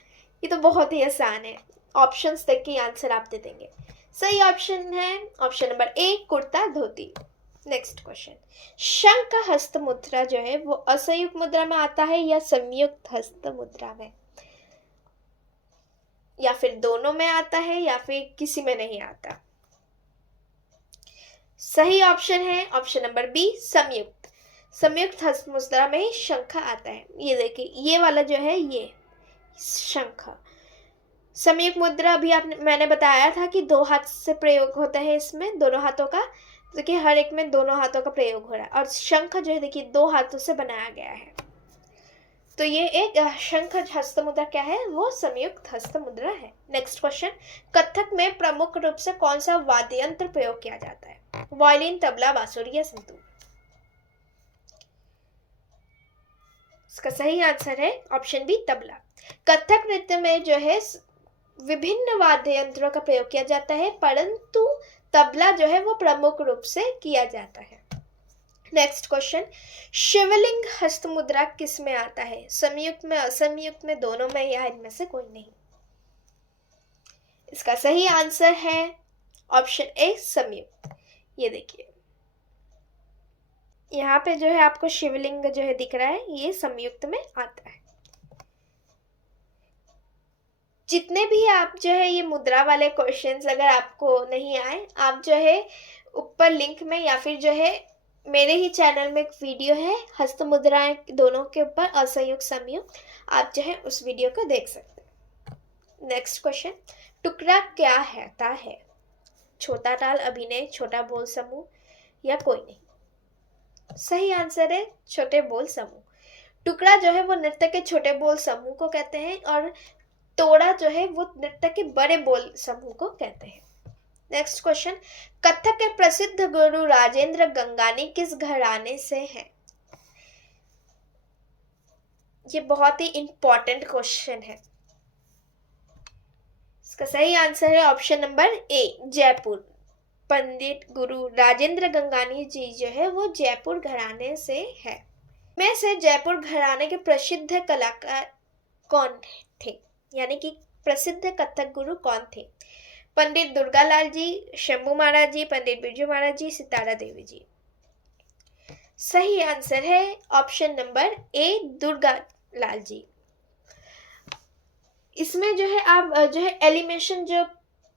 ये तो बहुत ही आसान है, ऑप्शंस देख के आंसर आप दे देंगे। सही ऑप्शन है ऑप्शन नंबर ए कुर्ता धोती। नेक्स्ट क्वेश्चन, शंख का हस्त मुद्रा जो है वो असंयुक्त मुद्रा में आता है या संयुक्त हस्त मुद्रा में, या फिर दोनों में आता है या फिर किसी में नहीं आता? सही ऑप्शन है ऑप्शन नंबर बी संयुक्त। संयुक्त हस्त मुद्रा में ही शंख आता है। ये देखिए ये वाला जो है ये शंख। संयुक्त मुद्रा अभी मैंने बताया था कि 2 हाथ से प्रयोग होता है, इसमें दोनों हाथों का, देखिए हर एक में दोनों हाथों का प्रयोग हो रहा है। और शंख जो है देखिए 2 हाथों से बनाया गया है, तो ये एक शंख हस्त मुद्रा क्या है? वो संयुक्त हस्त मुद्रा है। नेक्स्ट क्वेश्चन, कथक में प्रमुख रूप से कौन सा वाद्य यंत्र प्रयोग किया जाता है? वायलिन, तबला, बांसुरी या संतूर? इसका सही आंसर है ऑप्शन बी तबला। कथक नृत्य में जो है विभिन्न वाद्य यंत्रों का प्रयोग किया जाता है, परंतु तबला जो है वो प्रमुख रूप से किया जाता है। नेक्स्ट क्वेश्चन, शिवलिंग हस्त मुद्रा किस में आता है? संयुक्त में, असंयुक्त में, दोनों में, या इनमें से कोई नहीं? इसका सही आंसर है ऑप्शन ए संयुक्त। ये देखिए यहाँ पे जो है आपको शिवलिंग जो है दिख रहा है, ये संयुक्त में आता है। जितने भी आप जो है ये मुद्रा वाले क्वेश्चंस अगर आपको नहीं आए, आप जो है ऊपर लिंक में या फिर जो है मेरे ही चैनल में एक वीडियो है हस्त मुद्राएं दोनों के ऊपर, असंयुक्त संयुक्त, आप जो है उस वीडियो को देख सकते हैं। नेक्स्ट क्वेश्चन, टुकड़ा क्या होता है? छोटा ताल, अभिनय, छोटा बोल समूह, या कोई नहीं? सही आंसर है छोटे बोल समूह। टुकड़ा जो है वो नृत्य के छोटे बोल समूह को कहते हैं और तोड़ा जो है वो नृत्य के बड़े बोल समूह को कहते हैं। नेक्स्ट क्वेश्चन, कथक के प्रसिद्ध गुरु राजेंद्र गंगानी किस घराने से हैं? ये बहुत ही इंपॉर्टेंट क्वेश्चन है। इसका सही आंसर है ऑप्शन नंबर ए जयपुर। पंडित गुरु राजेंद्र गंगानी जी जो है वो जयपुर घराने से है। में से जयपुर घराने के प्रसिद्ध कलाकार कौन थे, यानी कि प्रसिद्ध कथक गुरु कौन थे? पंडित दुर्गालाल जी, शंभू महाराज जी, पंडित बिरजू महाराज जी, सितारा देवी जी। सही आंसर है ऑप्शन नंबर ए दुर्गालाल जी। इसमें जो है आप जो है एलिमिनेशन जो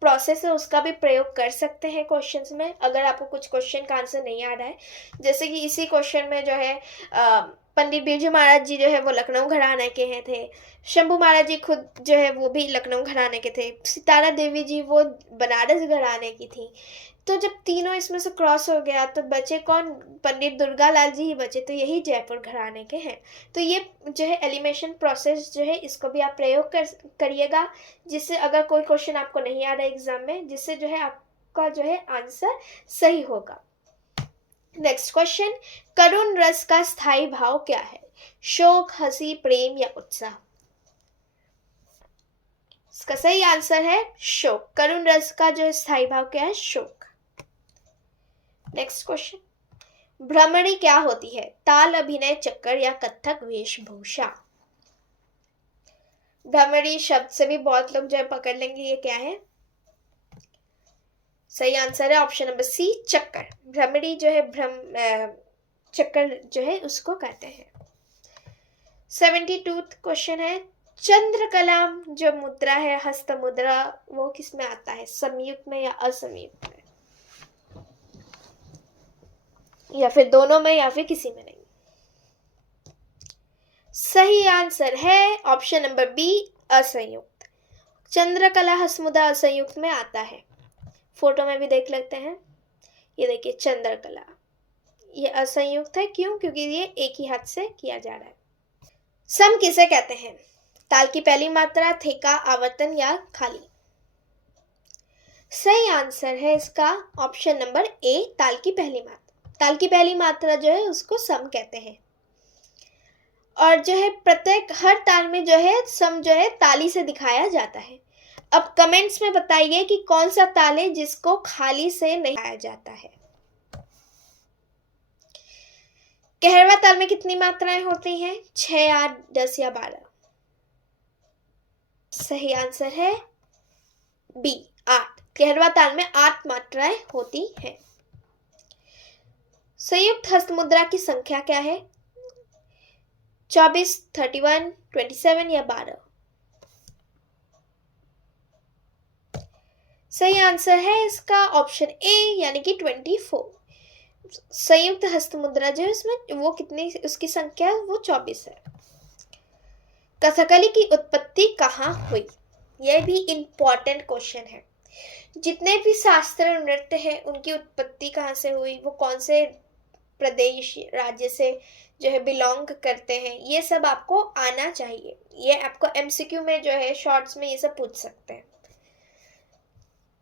प्रोसेस है उसका भी प्रयोग कर सकते हैं क्वेश्चंस में, अगर आपको कुछ क्वेश्चन का आंसर नहीं आ रहा है। जैसे कि इसी क्वेश्चन में जो है पंडित बिरजू महाराज जी जो है वो लखनऊ घराने के हैं थे, शंभू महाराज जी खुद जो है वो भी लखनऊ घराने के थे, सितारा देवी जी वो बनारस घराने की थी। तो जब तीनों इसमें से क्रॉस हो गया तो बचे कौन? पंडित दुर्गालाल जी ही बचे, तो यही जयपुर घराने के हैं। तो ये जो है एलिमिनेशन प्रोसेस जो है इसको भी आप प्रयोग करिएगा, जिससे अगर कोई क्वेश्चन आपको नहीं आ रहा है एग्जाम में, जिससे जो है आपका जो है आंसर सही होगा। नेक्स्ट क्वेश्चन, करुण रस का स्थायी भाव क्या है? शोक, हंसी, प्रेम, या उत्साह? इसका सही आंसर है शोक। करुण रस का जो स्थायी भाव क्या है? शोक। नेक्स्ट क्वेश्चन, भ्रमरी क्या होती है? ताल, अभिनय, चक्कर, या कथक वेशभूषा? भ्रमरी शब्द से भी बहुत लोग जो है पकड़ लेंगे ये क्या है। सही आंसर है ऑप्शन नंबर सी चक्कर। भ्रमरी जो है चक्कर जो है उसको कहते हैं। 72 क्वेश्चन है, चंद्रकला जो मुद्रा है हस्त मुद्रा वो किस में आता है? संयुक्त में या असंयुक्त में, या फिर दोनों में, या फिर किसी में नहीं? सही आंसर है ऑप्शन नंबर बी असंयुक्त। चंद्रकला हस्त मुद्रा असंयुक्त में आता है। फोटो में भी देख लेते हैं, ये देखिए चंद्रकला, ये असंयुक्त है। क्यों? क्योंकि ये एक ही हाथ से किया जा रहा है। सम किसे कहते हैं? ताल की पहली मात्रा, ठेका, आवर्तन, या खाली? सही आंसर है इसका ऑप्शन नंबर ए ताल की पहली मात्रा। ताल की पहली मात्रा जो है उसको सम कहते हैं, और जो है प्रत्येक हर ताल में जो है सम जो है ताली से दिखाया जाता है। अब कमेंट्स में बताइए कि कौन सा ताल है जिसको खाली से नहीं दिखाया जाता है। कहरवा ताल में कितनी मात्राएं होती हैं? 6, 8, 10 या 12? सही आंसर है बी 8। कहरवा ताल में 8 मात्राएं होती हैं। संयुक्त हस्त मुद्रा की संख्या क्या है? 24, 31, 27 या 12? सही आंसर है इसका ऑप्शन ए यानी कि 24। संयुक्त हस्त मुद्रा जो है उसमें वो कितनी उसकी संख्या वो 24 है। कथकली की उत्पत्ति कहाँ हुई? यह भी इंपॉर्टेंट क्वेश्चन है। जितने भी शास्त्रीय नृत्य हैं उनकी उत्पत्ति कहाँ से हुई, वो कौन से प्रदेश राज्य से जो है बिलोंग करते हैं, ये सब आपको आना चाहिए। ये आपको एमसीक्यू में जो है शॉर्ट्स में ये सब पूछ सकते हैं।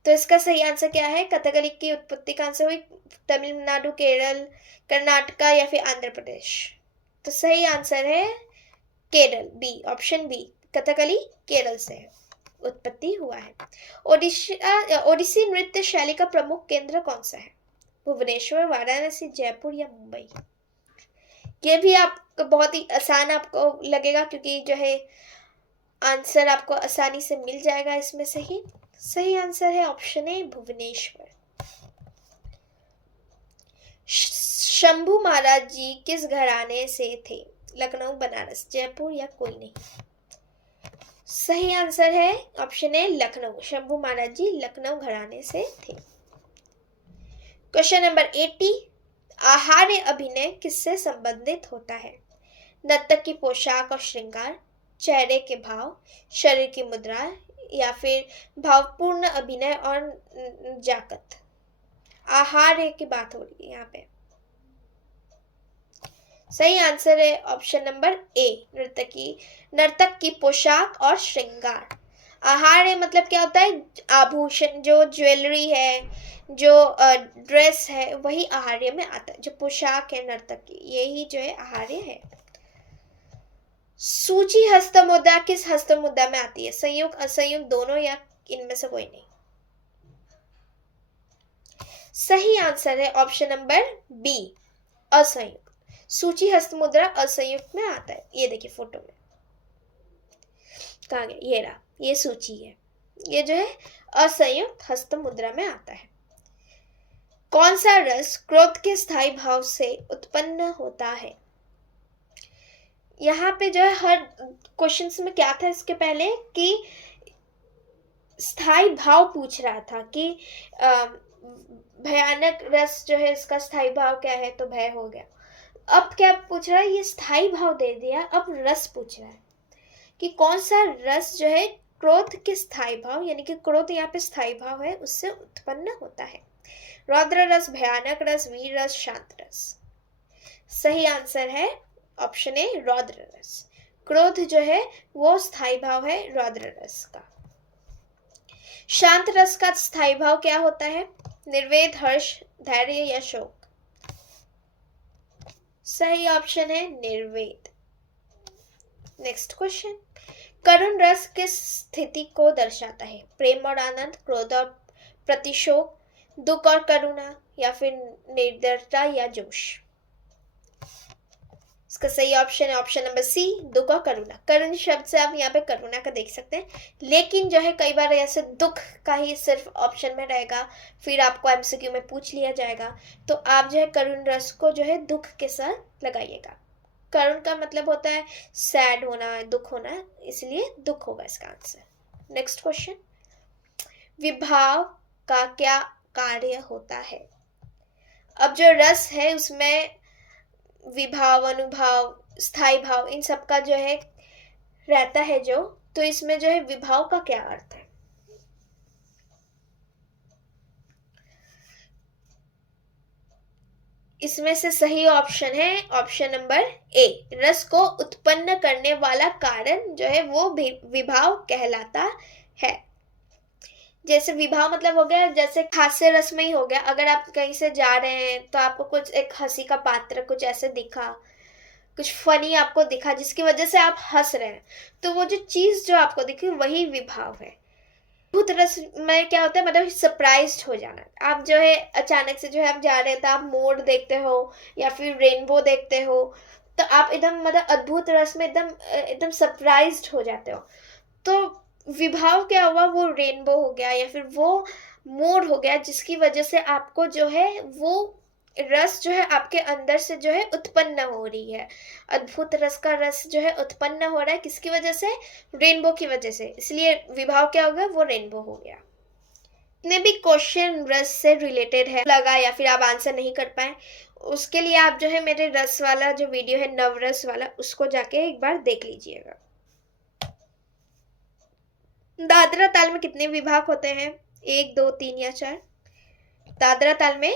तो इसका सही आंसर क्या है? कथकली की उत्पत्ति कहाँ से हुई? तमिलनाडु, केरल, कर्नाटका या फिर आंध्र प्रदेश? तो सही आंसर है Kerala, B, option B, Kathakali Kerala से है, उत्पत्ति हुआ है। ओडिसी नृत्य शैली का प्रमुख केंद्र कौन सा है? भुवनेश्वर, वाराणसी, जयपुर या मुंबई? ये भी आपको बहुत ही आसान आपको लगेगा क्योंकि जो है आंसर आपको आसानी से मिल जाएगा इसमें से ही। सही आंसर है ऑप्शन ए, भुवनेश्वर। शंभू महाराज जी किस घराने से थे? लखनऊ, बनारस, जयपुर या कोई नहीं? सही आंसर है ऑप्शन ए, लखनऊ। शंभू महाराज जी लखनऊ घराने से थे। क्वेश्चन नंबर 80, आहार्य अभिनय किससे संबंधित होता है? नर्तक की पोशाक और श्रृंगार, चेहरे के भाव, शरीर की मुद्रा या फिर भावपूर्ण अभिनय और जाकत? आहार्य की बात हो रही है यहाँ पे। सही आंसर है ऑप्शन नंबर ए, नर्तक की पोशाक और श्रृंगार। आहार्य मतलब क्या होता है? आभूषण, जो ज्वेलरी है, जो ड्रेस है, वही आहार्य में आता है। जो पोशाक है नर्तक की, यही जो है आहार्य है। सूची हस्तमुद्रा किस हस्तमुद्रा में आती है? संयुक्त, असंयुक्त, दोनों या इनमें से कोई नहीं? सही आंसर है ऑप्शन नंबर बी, असंयुक्त। सूची हस्तमुद्रा असंयुक्त में आता है। ये देखिए फोटो में, कहाँ गया? ये रहा, ये सूची है। ये जो है असंयुक्त हस्तमुद्रा में आता है। कौन सा रस क्रोध के स्थायी भाव से उत्पन्न होता है? यहाँ पे जो है हर क्वेश्चंस में क्या था इसके पहले कि स्थायी भाव पूछ रहा था कि भयानक रस जो है इसका स्थायी भाव क्या है, तो भय हो गया। अब क्या पूछ रहा है? ये स्थायी भाव दे दिया, अब रस पूछ रहा है कि कौन सा रस जो है क्रोध के स्थायी भाव, यानी कि क्रोध यहाँ पे स्थायी भाव है, उससे उत्पन्न होता है। रौद्र रस, भयानक रस, वीर रस, शांत रस? सही आंसर है ऑप्शन ए, रौद्र रस। क्रोध जो है वो स्थायी भाव है रौद्र रस का। शांत रस का स्थायी भाव क्या होता है? निर्वेद, हर्ष, धैर्य या शोक? सही ऑप्शन है निर्वेद। नेक्स्ट क्वेश्चन, करुण रस किस स्थिति को दर्शाता है? प्रेम और आनंद, क्रोध और प्रतिशोक, दुख और करुणा या फिर निर्दयता या जोश? इसका सही ऑप्शन है ऑप्शन नंबर सी, दुख और करुणा। करुण शब्द से आप यहाँ पे करुणा का देख सकते हैं, लेकिन जो है कई बार ऐसे दुख का ही सिर्फ ऑप्शन में रहेगा, फिर आपको एमसीक्यू में पूछ लिया जाएगा, तो आप जो है करुण रस को जो है दुख के साथ लगाइएगा। करुण का मतलब होता है सैड होना, दुख होना, इसलिए दुख होगा इसका आंसर। नेक्स्ट क्वेश्चन, विभाव का क्या कार्य होता है? अब जो रस है उसमें विभाव, अनुभाव, स्थायी भाव, इन सब का जो है रहता है जो, तो इसमें जो है विभाव का क्या अर्थ है? इसमें से सही ऑप्शन है ऑप्शन नंबर ए, रस को उत्पन्न करने वाला कारण जो है वो विभाव कहलाता है। जैसे विभाव मतलब हो गया, जैसे हास्य रस में ही हो गया, अगर आप कहीं से जा रहे हैं तो आपको कुछ एक हंसी का पात्र कुछ ऐसे दिखा, कुछ फनी आपको दिखा जिसकी वजह से आप हंस रहे हैं, तो वो जो चीज जो आपको दिखी वही विभाव है। अद्भुत रस में क्या होता है? मतलब सरप्राइज्ड हो जाना। आप जो है अचानक से जो है आप जा रहे हैं तो आप मोर देखते हो या फिर रेनबो देखते हो, तो आप एकदम मतलब अद्भुत रस में एकदम सरप्राइज्ड हो जाते हो। तो विभाव क्या हुआ? वो रेनबो हो गया या फिर वो मोर हो गया, जिसकी वजह से आपको जो है वो रस जो है आपके अंदर से जो है उत्पन्न हो रही है। अद्भुत रस का रस जो है उत्पन्न हो रहा है, किसकी वजह से? रेनबो की वजह से, इसलिए विभाव क्या हो गया? वो रेनबो हो गया। जितने भी क्वेश्चन रस से रिलेटेड है लगा या फिर आप आंसर नहीं कर पाए, उसके लिए आप जो है मेरे रस वाला जो वीडियो है नवरस वाला, उसको जाके एक बार देख लीजिएगा। दादरा ताल में कितने विभाग होते हैं? 1, 2, 3 या 4? दादरा ताल में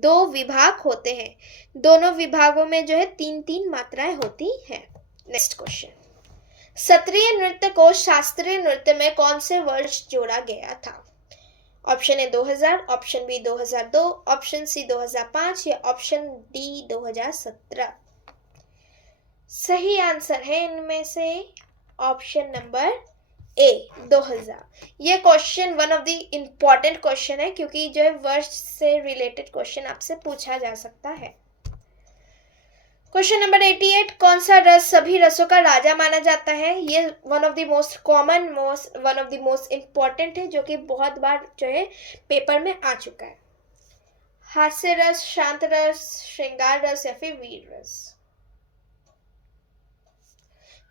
2 विभाग होते हैं। दोनों विभागों में जो है 3-3 मात्राएं होती हैं। नेक्स्ट क्वेश्चन, सत्रीय नृत्य को शास्त्रीय नृत्य में कौन से वर्ष जोड़ा गया था? Option A 2000, option B 2002, option C 2005 या ऑप्शन डी 2017? सही आंसर है इनमें से ऑप्शन नंबर ए 2000। ये question one of the important question है क्योंकि जो है वर्ष से रिलेटेड क्वेश्चन आपसे पूछा जा सकता है। क्वेश्चन नंबर 88, कौन सा रस सभी रसों का राजा माना जाता है? ये one of the most common one of the most important है जो कि बहुत बार जो है पेपर में आ चुका है। हास्य रस, शांत रस, श्रृंगार रस या फिर वीर रस?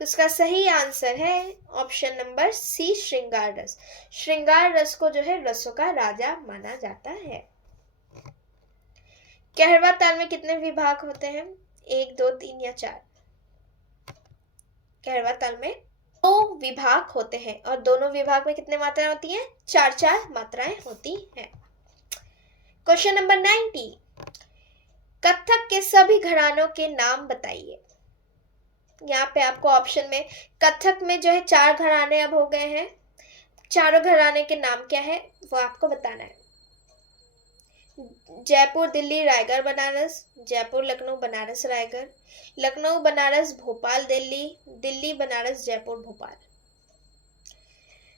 इसका सही आंसर है ऑप्शन नंबर सी, श्रृंगार रस। श्रृंगार रस को जो है रसों का राजा माना जाता है। कहरवा ताल में कितने विभाग होते हैं? 1, 2, 3 या 4? कहरवा ताल में 2 विभाग होते हैं और दोनों विभाग में कितने मात्राएं होती हैं? 4 मात्राएं होती हैं। क्वेश्चन नंबर 90, कथक के सभी घरानों के नाम बताइए। यहाँ पे आपको ऑप्शन में कथक में जो है 4 घराने अब हो गए हैं। चारों घराने के नाम क्या है वो आपको बताना है। जयपुर, दिल्ली, रायगढ़, बनारस, जयपुर, लखनऊ, बनारस, रायगढ़, लखनऊ, बनारस, भोपाल, दिल्ली, दिल्ली, बनारस, जयपुर, भोपाल।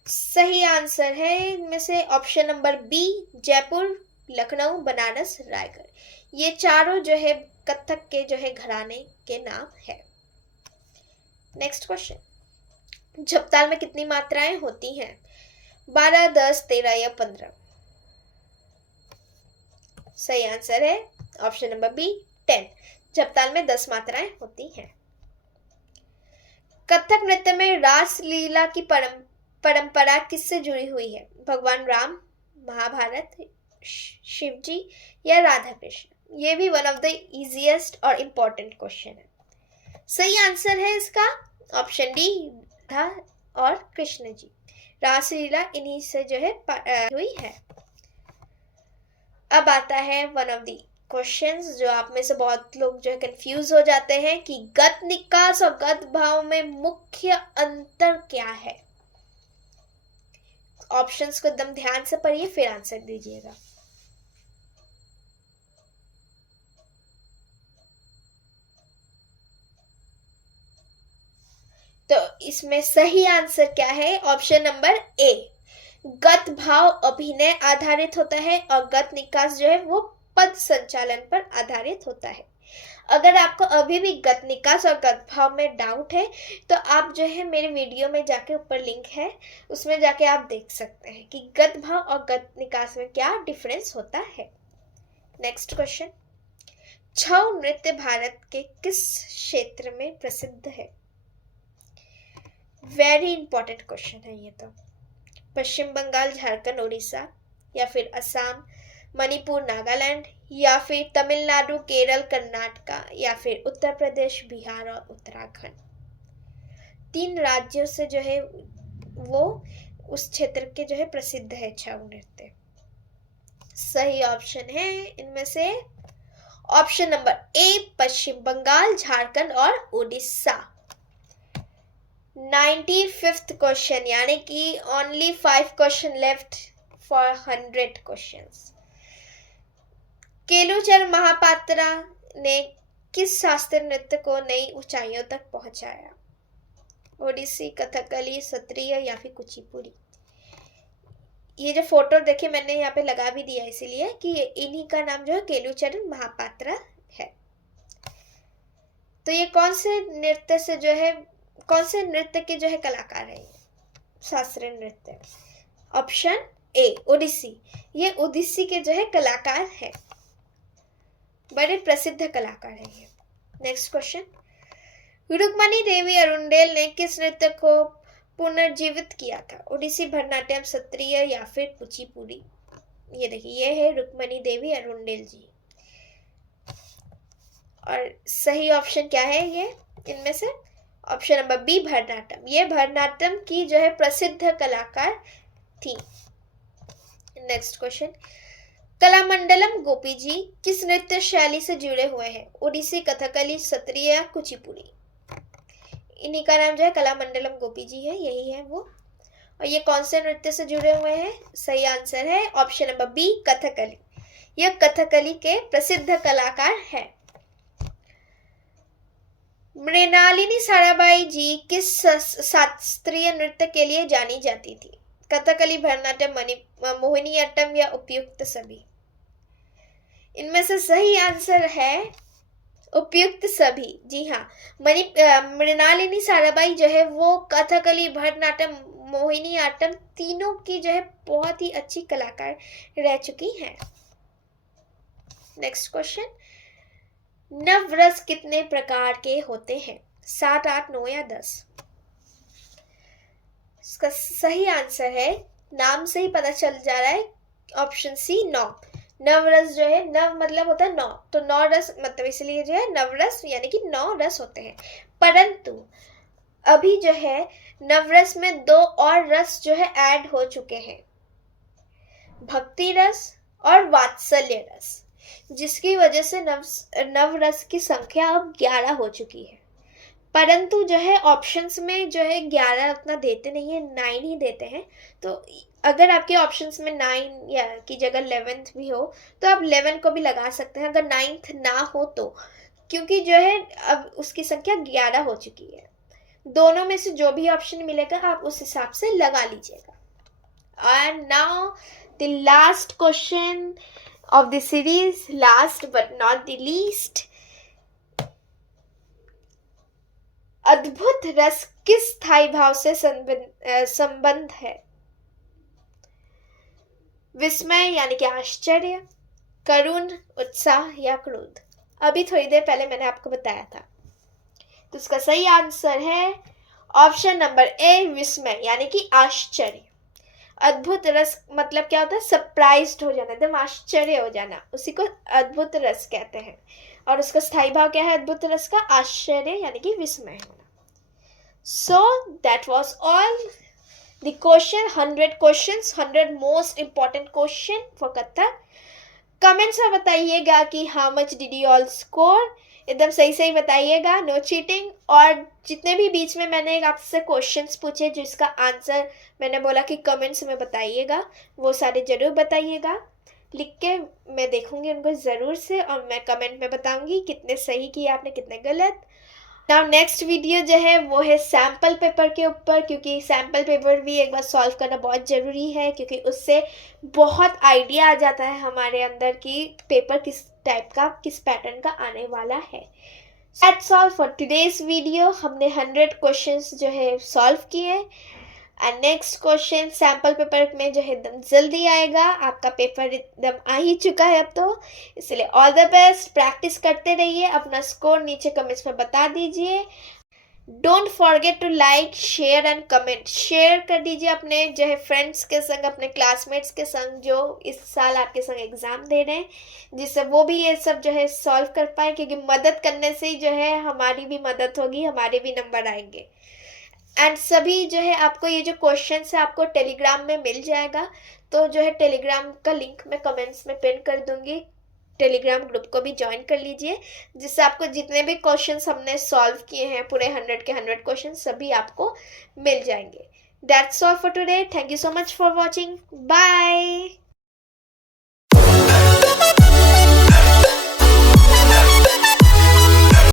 सही आंसर है इनमें से option number B, Jaipur, Lucknow, Banaras, Raigarh. ये चारों जो है कथक के जो है घराने के नाम है। नेक्स्ट क्वेश्चन, झपताल में कितनी मात्राएं होती हैं? 12, 10, 13 या 15? सही आंसर है ऑप्शन नंबर बी, 10। झपताल में 10 मात्राएं होती हैं। कथक नृत्य में रास लीला की परंपरा किससे जुड़ी हुई है? भगवान राम, महाभारत, शिव जी या राधा कृष्ण? ये भी वन ऑफ द इजीएस्ट और इम्पोर्टेंट क्वेश्चन है। सही आंसर है इसका ऑप्शन डी, राधा और कृष्ण जी। रासलीला इन्हीं से जो है हुई है। अब आता है वन ऑफ द क्वेश्चंस जो आप में से बहुत लोग जो है कंफ्यूज हो जाते हैं कि गत निकास और गत भाव में मुख्य अंतर क्या है। ऑप्शंस को एकदम ध्यान से पढ़िए फिर आंसर दीजिएगा। तो इसमें सही आंसर क्या है? ऑप्शन नंबर ए, गत भाव अभिनय आधारित होता है और गत निकास जो है वो पद संचालन पर आधारित होता है। अगर आपको अभी भी गत निकास और गत भाव में डाउट है तो आप जो है मेरे वीडियो में जाके ऊपर लिंक है उसमें जाके आप देख सकते हैं कि गत भाव और गत निकास में क्या डिफरेंस होता है। नेक्स्ट क्वेश्चन, छऊ नृत्य भारत के किस क्षेत्र में प्रसिद्ध है? वेरी इंपॉर्टेंट क्वेश्चन है ये तो। पश्चिम बंगाल, झारखंड, उड़ीसा या फिर असम, मणिपुर, नागालैंड या फिर तमिलनाडु, केरल, कर्नाटका या फिर उत्तर प्रदेश, बिहार और उत्तराखंड? 3 राज्यों से जो है वो उस क्षेत्र के जो है प्रसिद्ध है छऊ नृत्य। सही ऑप्शन है इनमें से option number A, Paschim Bangal, Jharkhand और उड़ीसा। 95th क्वेश्चन, यानी कि only 5 question left for 100 questions. Kelucharan Mahapatra ने किस शास्त्रीय नृत्य को नई ऊंचाइयों तक पहुंचाया? ओडिसी, कथकली, सत्रिय या फिर कुचिपुड़ी? ये जो फोटो देखिए मैंने यहाँ पे लगा भी दिया इसीलिए कि इन्हीं का नाम जो है केलुचरण महापात्रा है। तो ये कौन से नृत्य से जो है कौन से नृत्य के जो है कलाकार है? शास्त्रीय नृत्य। Option A, Odissi. ये ओडिसी के जो है कलाकार है, बड़े प्रसिद्ध कलाकार है ये। नेक्स्ट क्वेश्चन, रुक्मणी देवी अरुंडेल ने किस नृत्य को पुनर्जीवित किया था? ओडिसी, भरतनाट्यम, सत्रिय या फिर कुचिपुड़ी? ये देखिए ये है रुक्मणी देवी अरुंडेल जी। और सही ऑप्शन क्या है ये इनमें से? Option number B, Bharatanatyam. ये भरतनाट्यम की जो है प्रसिद्ध कलाकार थी। नेक्स्ट क्वेश्चन, कलामंडलम गोपी जी किस नृत्य शैली से जुड़े हुए हैं? ओडिसी, कथकली, सत्रिय या कुचिपुड़ी? इन्हीं का नाम जो है कलामंडलम गोपी जी है, यही है वो। और ये कौन से नृत्य से जुड़े हुए हैं? सही आंसर है ऑप्शन नंबर बी, कथकली। यह कथकली के प्रसिद्ध कलाकार हैं। मृणालिनी साराभाई जी किस शास्त्रीय नृत्य के लिए जानी जाती थी? कथकली, भरतनाट्यम, मोहिनीअट्टम या उपयुक्त सभी? इनमें से सही आंसर है उपयुक्त सभी। जी हाँ, मृणालिनी साराभाई जो है वो कथकली, भरतनाट्यम, मोहिनीअट्टम तीनों की जो है बहुत ही अच्छी कलाकार रह चुकी हैं। नेक्स्ट क्वेश्चन, नवरस कितने प्रकार के होते हैं? 7, 8, 9 या 10? इसका सही आंसर है, नाम से ही पता चल जा रहा है, ऑप्शन सी 9। नवरस जो है, नव मतलब होता है 9, तो 9 रस मतलब इसलिए जो है नवरस यानी कि 9 रस होते हैं। परंतु अभी जो है नवरस में 2 और रस जो है ऐड हो चुके हैं, भक्ति रस और वात्सल्य रस, जिसकी वजह से नवरस की संख्या अब 11 हो चुकी है। परंतु जो है ऑप्शंस में जो है 11 उतना देते नहीं है, 9 ही देते हैं। तो अगर आपके ऑप्शंस में 9 या की जगह 11th भी हो तो आप 11 को भी लगा सकते हैं अगर 9th ना हो तो, क्योंकि जो है अब उसकी संख्या 11 हो चुकी है। दोनों में से जो भी ऑप्शन मिलेगा आप उस हिसाब से लगा लीजिएगा। And now the last question of the series, last but not the least, अद्भुत रस किस स्थायी भाव से संबंध है? विस्मय यानी कि आश्चर्य, करुण, उत्साह या क्रोध? अभी थोड़ी देर पहले मैंने आपको बताया था। तो इसका सही आंसर है ऑप्शन नंबर ए, विस्मय यानी कि आश्चर्य। अद्भुत रस मतलब क्या होता है? सरप्राइज्ड हो जाना, एकदम आश्चर्य हो जाना, उसी को अद्भुत रस कहते हैं। और उसका स्थायी भाव क्या है अद्भुत रस का? आश्चर्य यानी कि विस्मय होना। So that was all the question, 100 questions, 100 most important question for Kathak. Comments में बताइएगा कि how much did you all score, एकदम सही सही बताइएगा, नो चीटिंग। और जितने भी बीच में मैंने आपसे क्वेश्चंस पूछे जिसका आंसर मैंने बोला कि कमेंट्स में बताइएगा, वो सारे ज़रूर बताइएगा, लिख के मैं देखूंगी उनको ज़रूर से, और मैं कमेंट में बताऊंगी कितने सही किए आपने, कितने गलत। नाउ नेक्स्ट वीडियो जो है वो है सैम्पल पेपर के ऊपर, क्योंकि सैम्पल पेपर भी एक बार सॉल्व करना बहुत ज़रूरी है, क्योंकि उससे बहुत आइडिया आ जाता है हमारे अंदर कि पेपर किस टाइप का, किस पैटर्न का आने वाला है। That's all for today's video। हमने 100 क्वेश्चंस जो है सॉल्व किए, and next question sample paper में जो है एकदम जल्दी आएगा। आपका पेपर एकदम आ ही चुका है अब तो, इसलिए ऑल द बेस्ट, प्रैक्टिस करते रहिए, अपना स्कोर नीचे कमेंट्स में बता दीजिए। Don't forget to like, share and comment, share कर दीजिए अपने जो है फ्रेंड्स के संग, अपने क्लासमेट्स के संग जो इस साल आपके संग एग्ज़ाम दे रहे हैं, जिससे वो भी ये सब जो है सॉल्व कर पाए, क्योंकि मदद करने से ही जो है हमारी भी मदद होगी, हमारे भी नंबर आएंगे। एंड सभी जो है आपको ये जो क्वेश्चन है आपको टेलीग्राम में मिल जाएगा, तो जो है टेलीग्राम का लिंक मैं कमेंट्स में पिन कर दूंगी, टेलीग्राम ग्रुप को भी ज्वाइन कर लीजिए, जिससे आपको जितने भी क्वेश्चंस हमने सॉल्व किए हैं पूरे 100 के 100 क्वेश्चन सभी आपको मिल जाएंगे। That's all for today, thank you so much for watching, bye.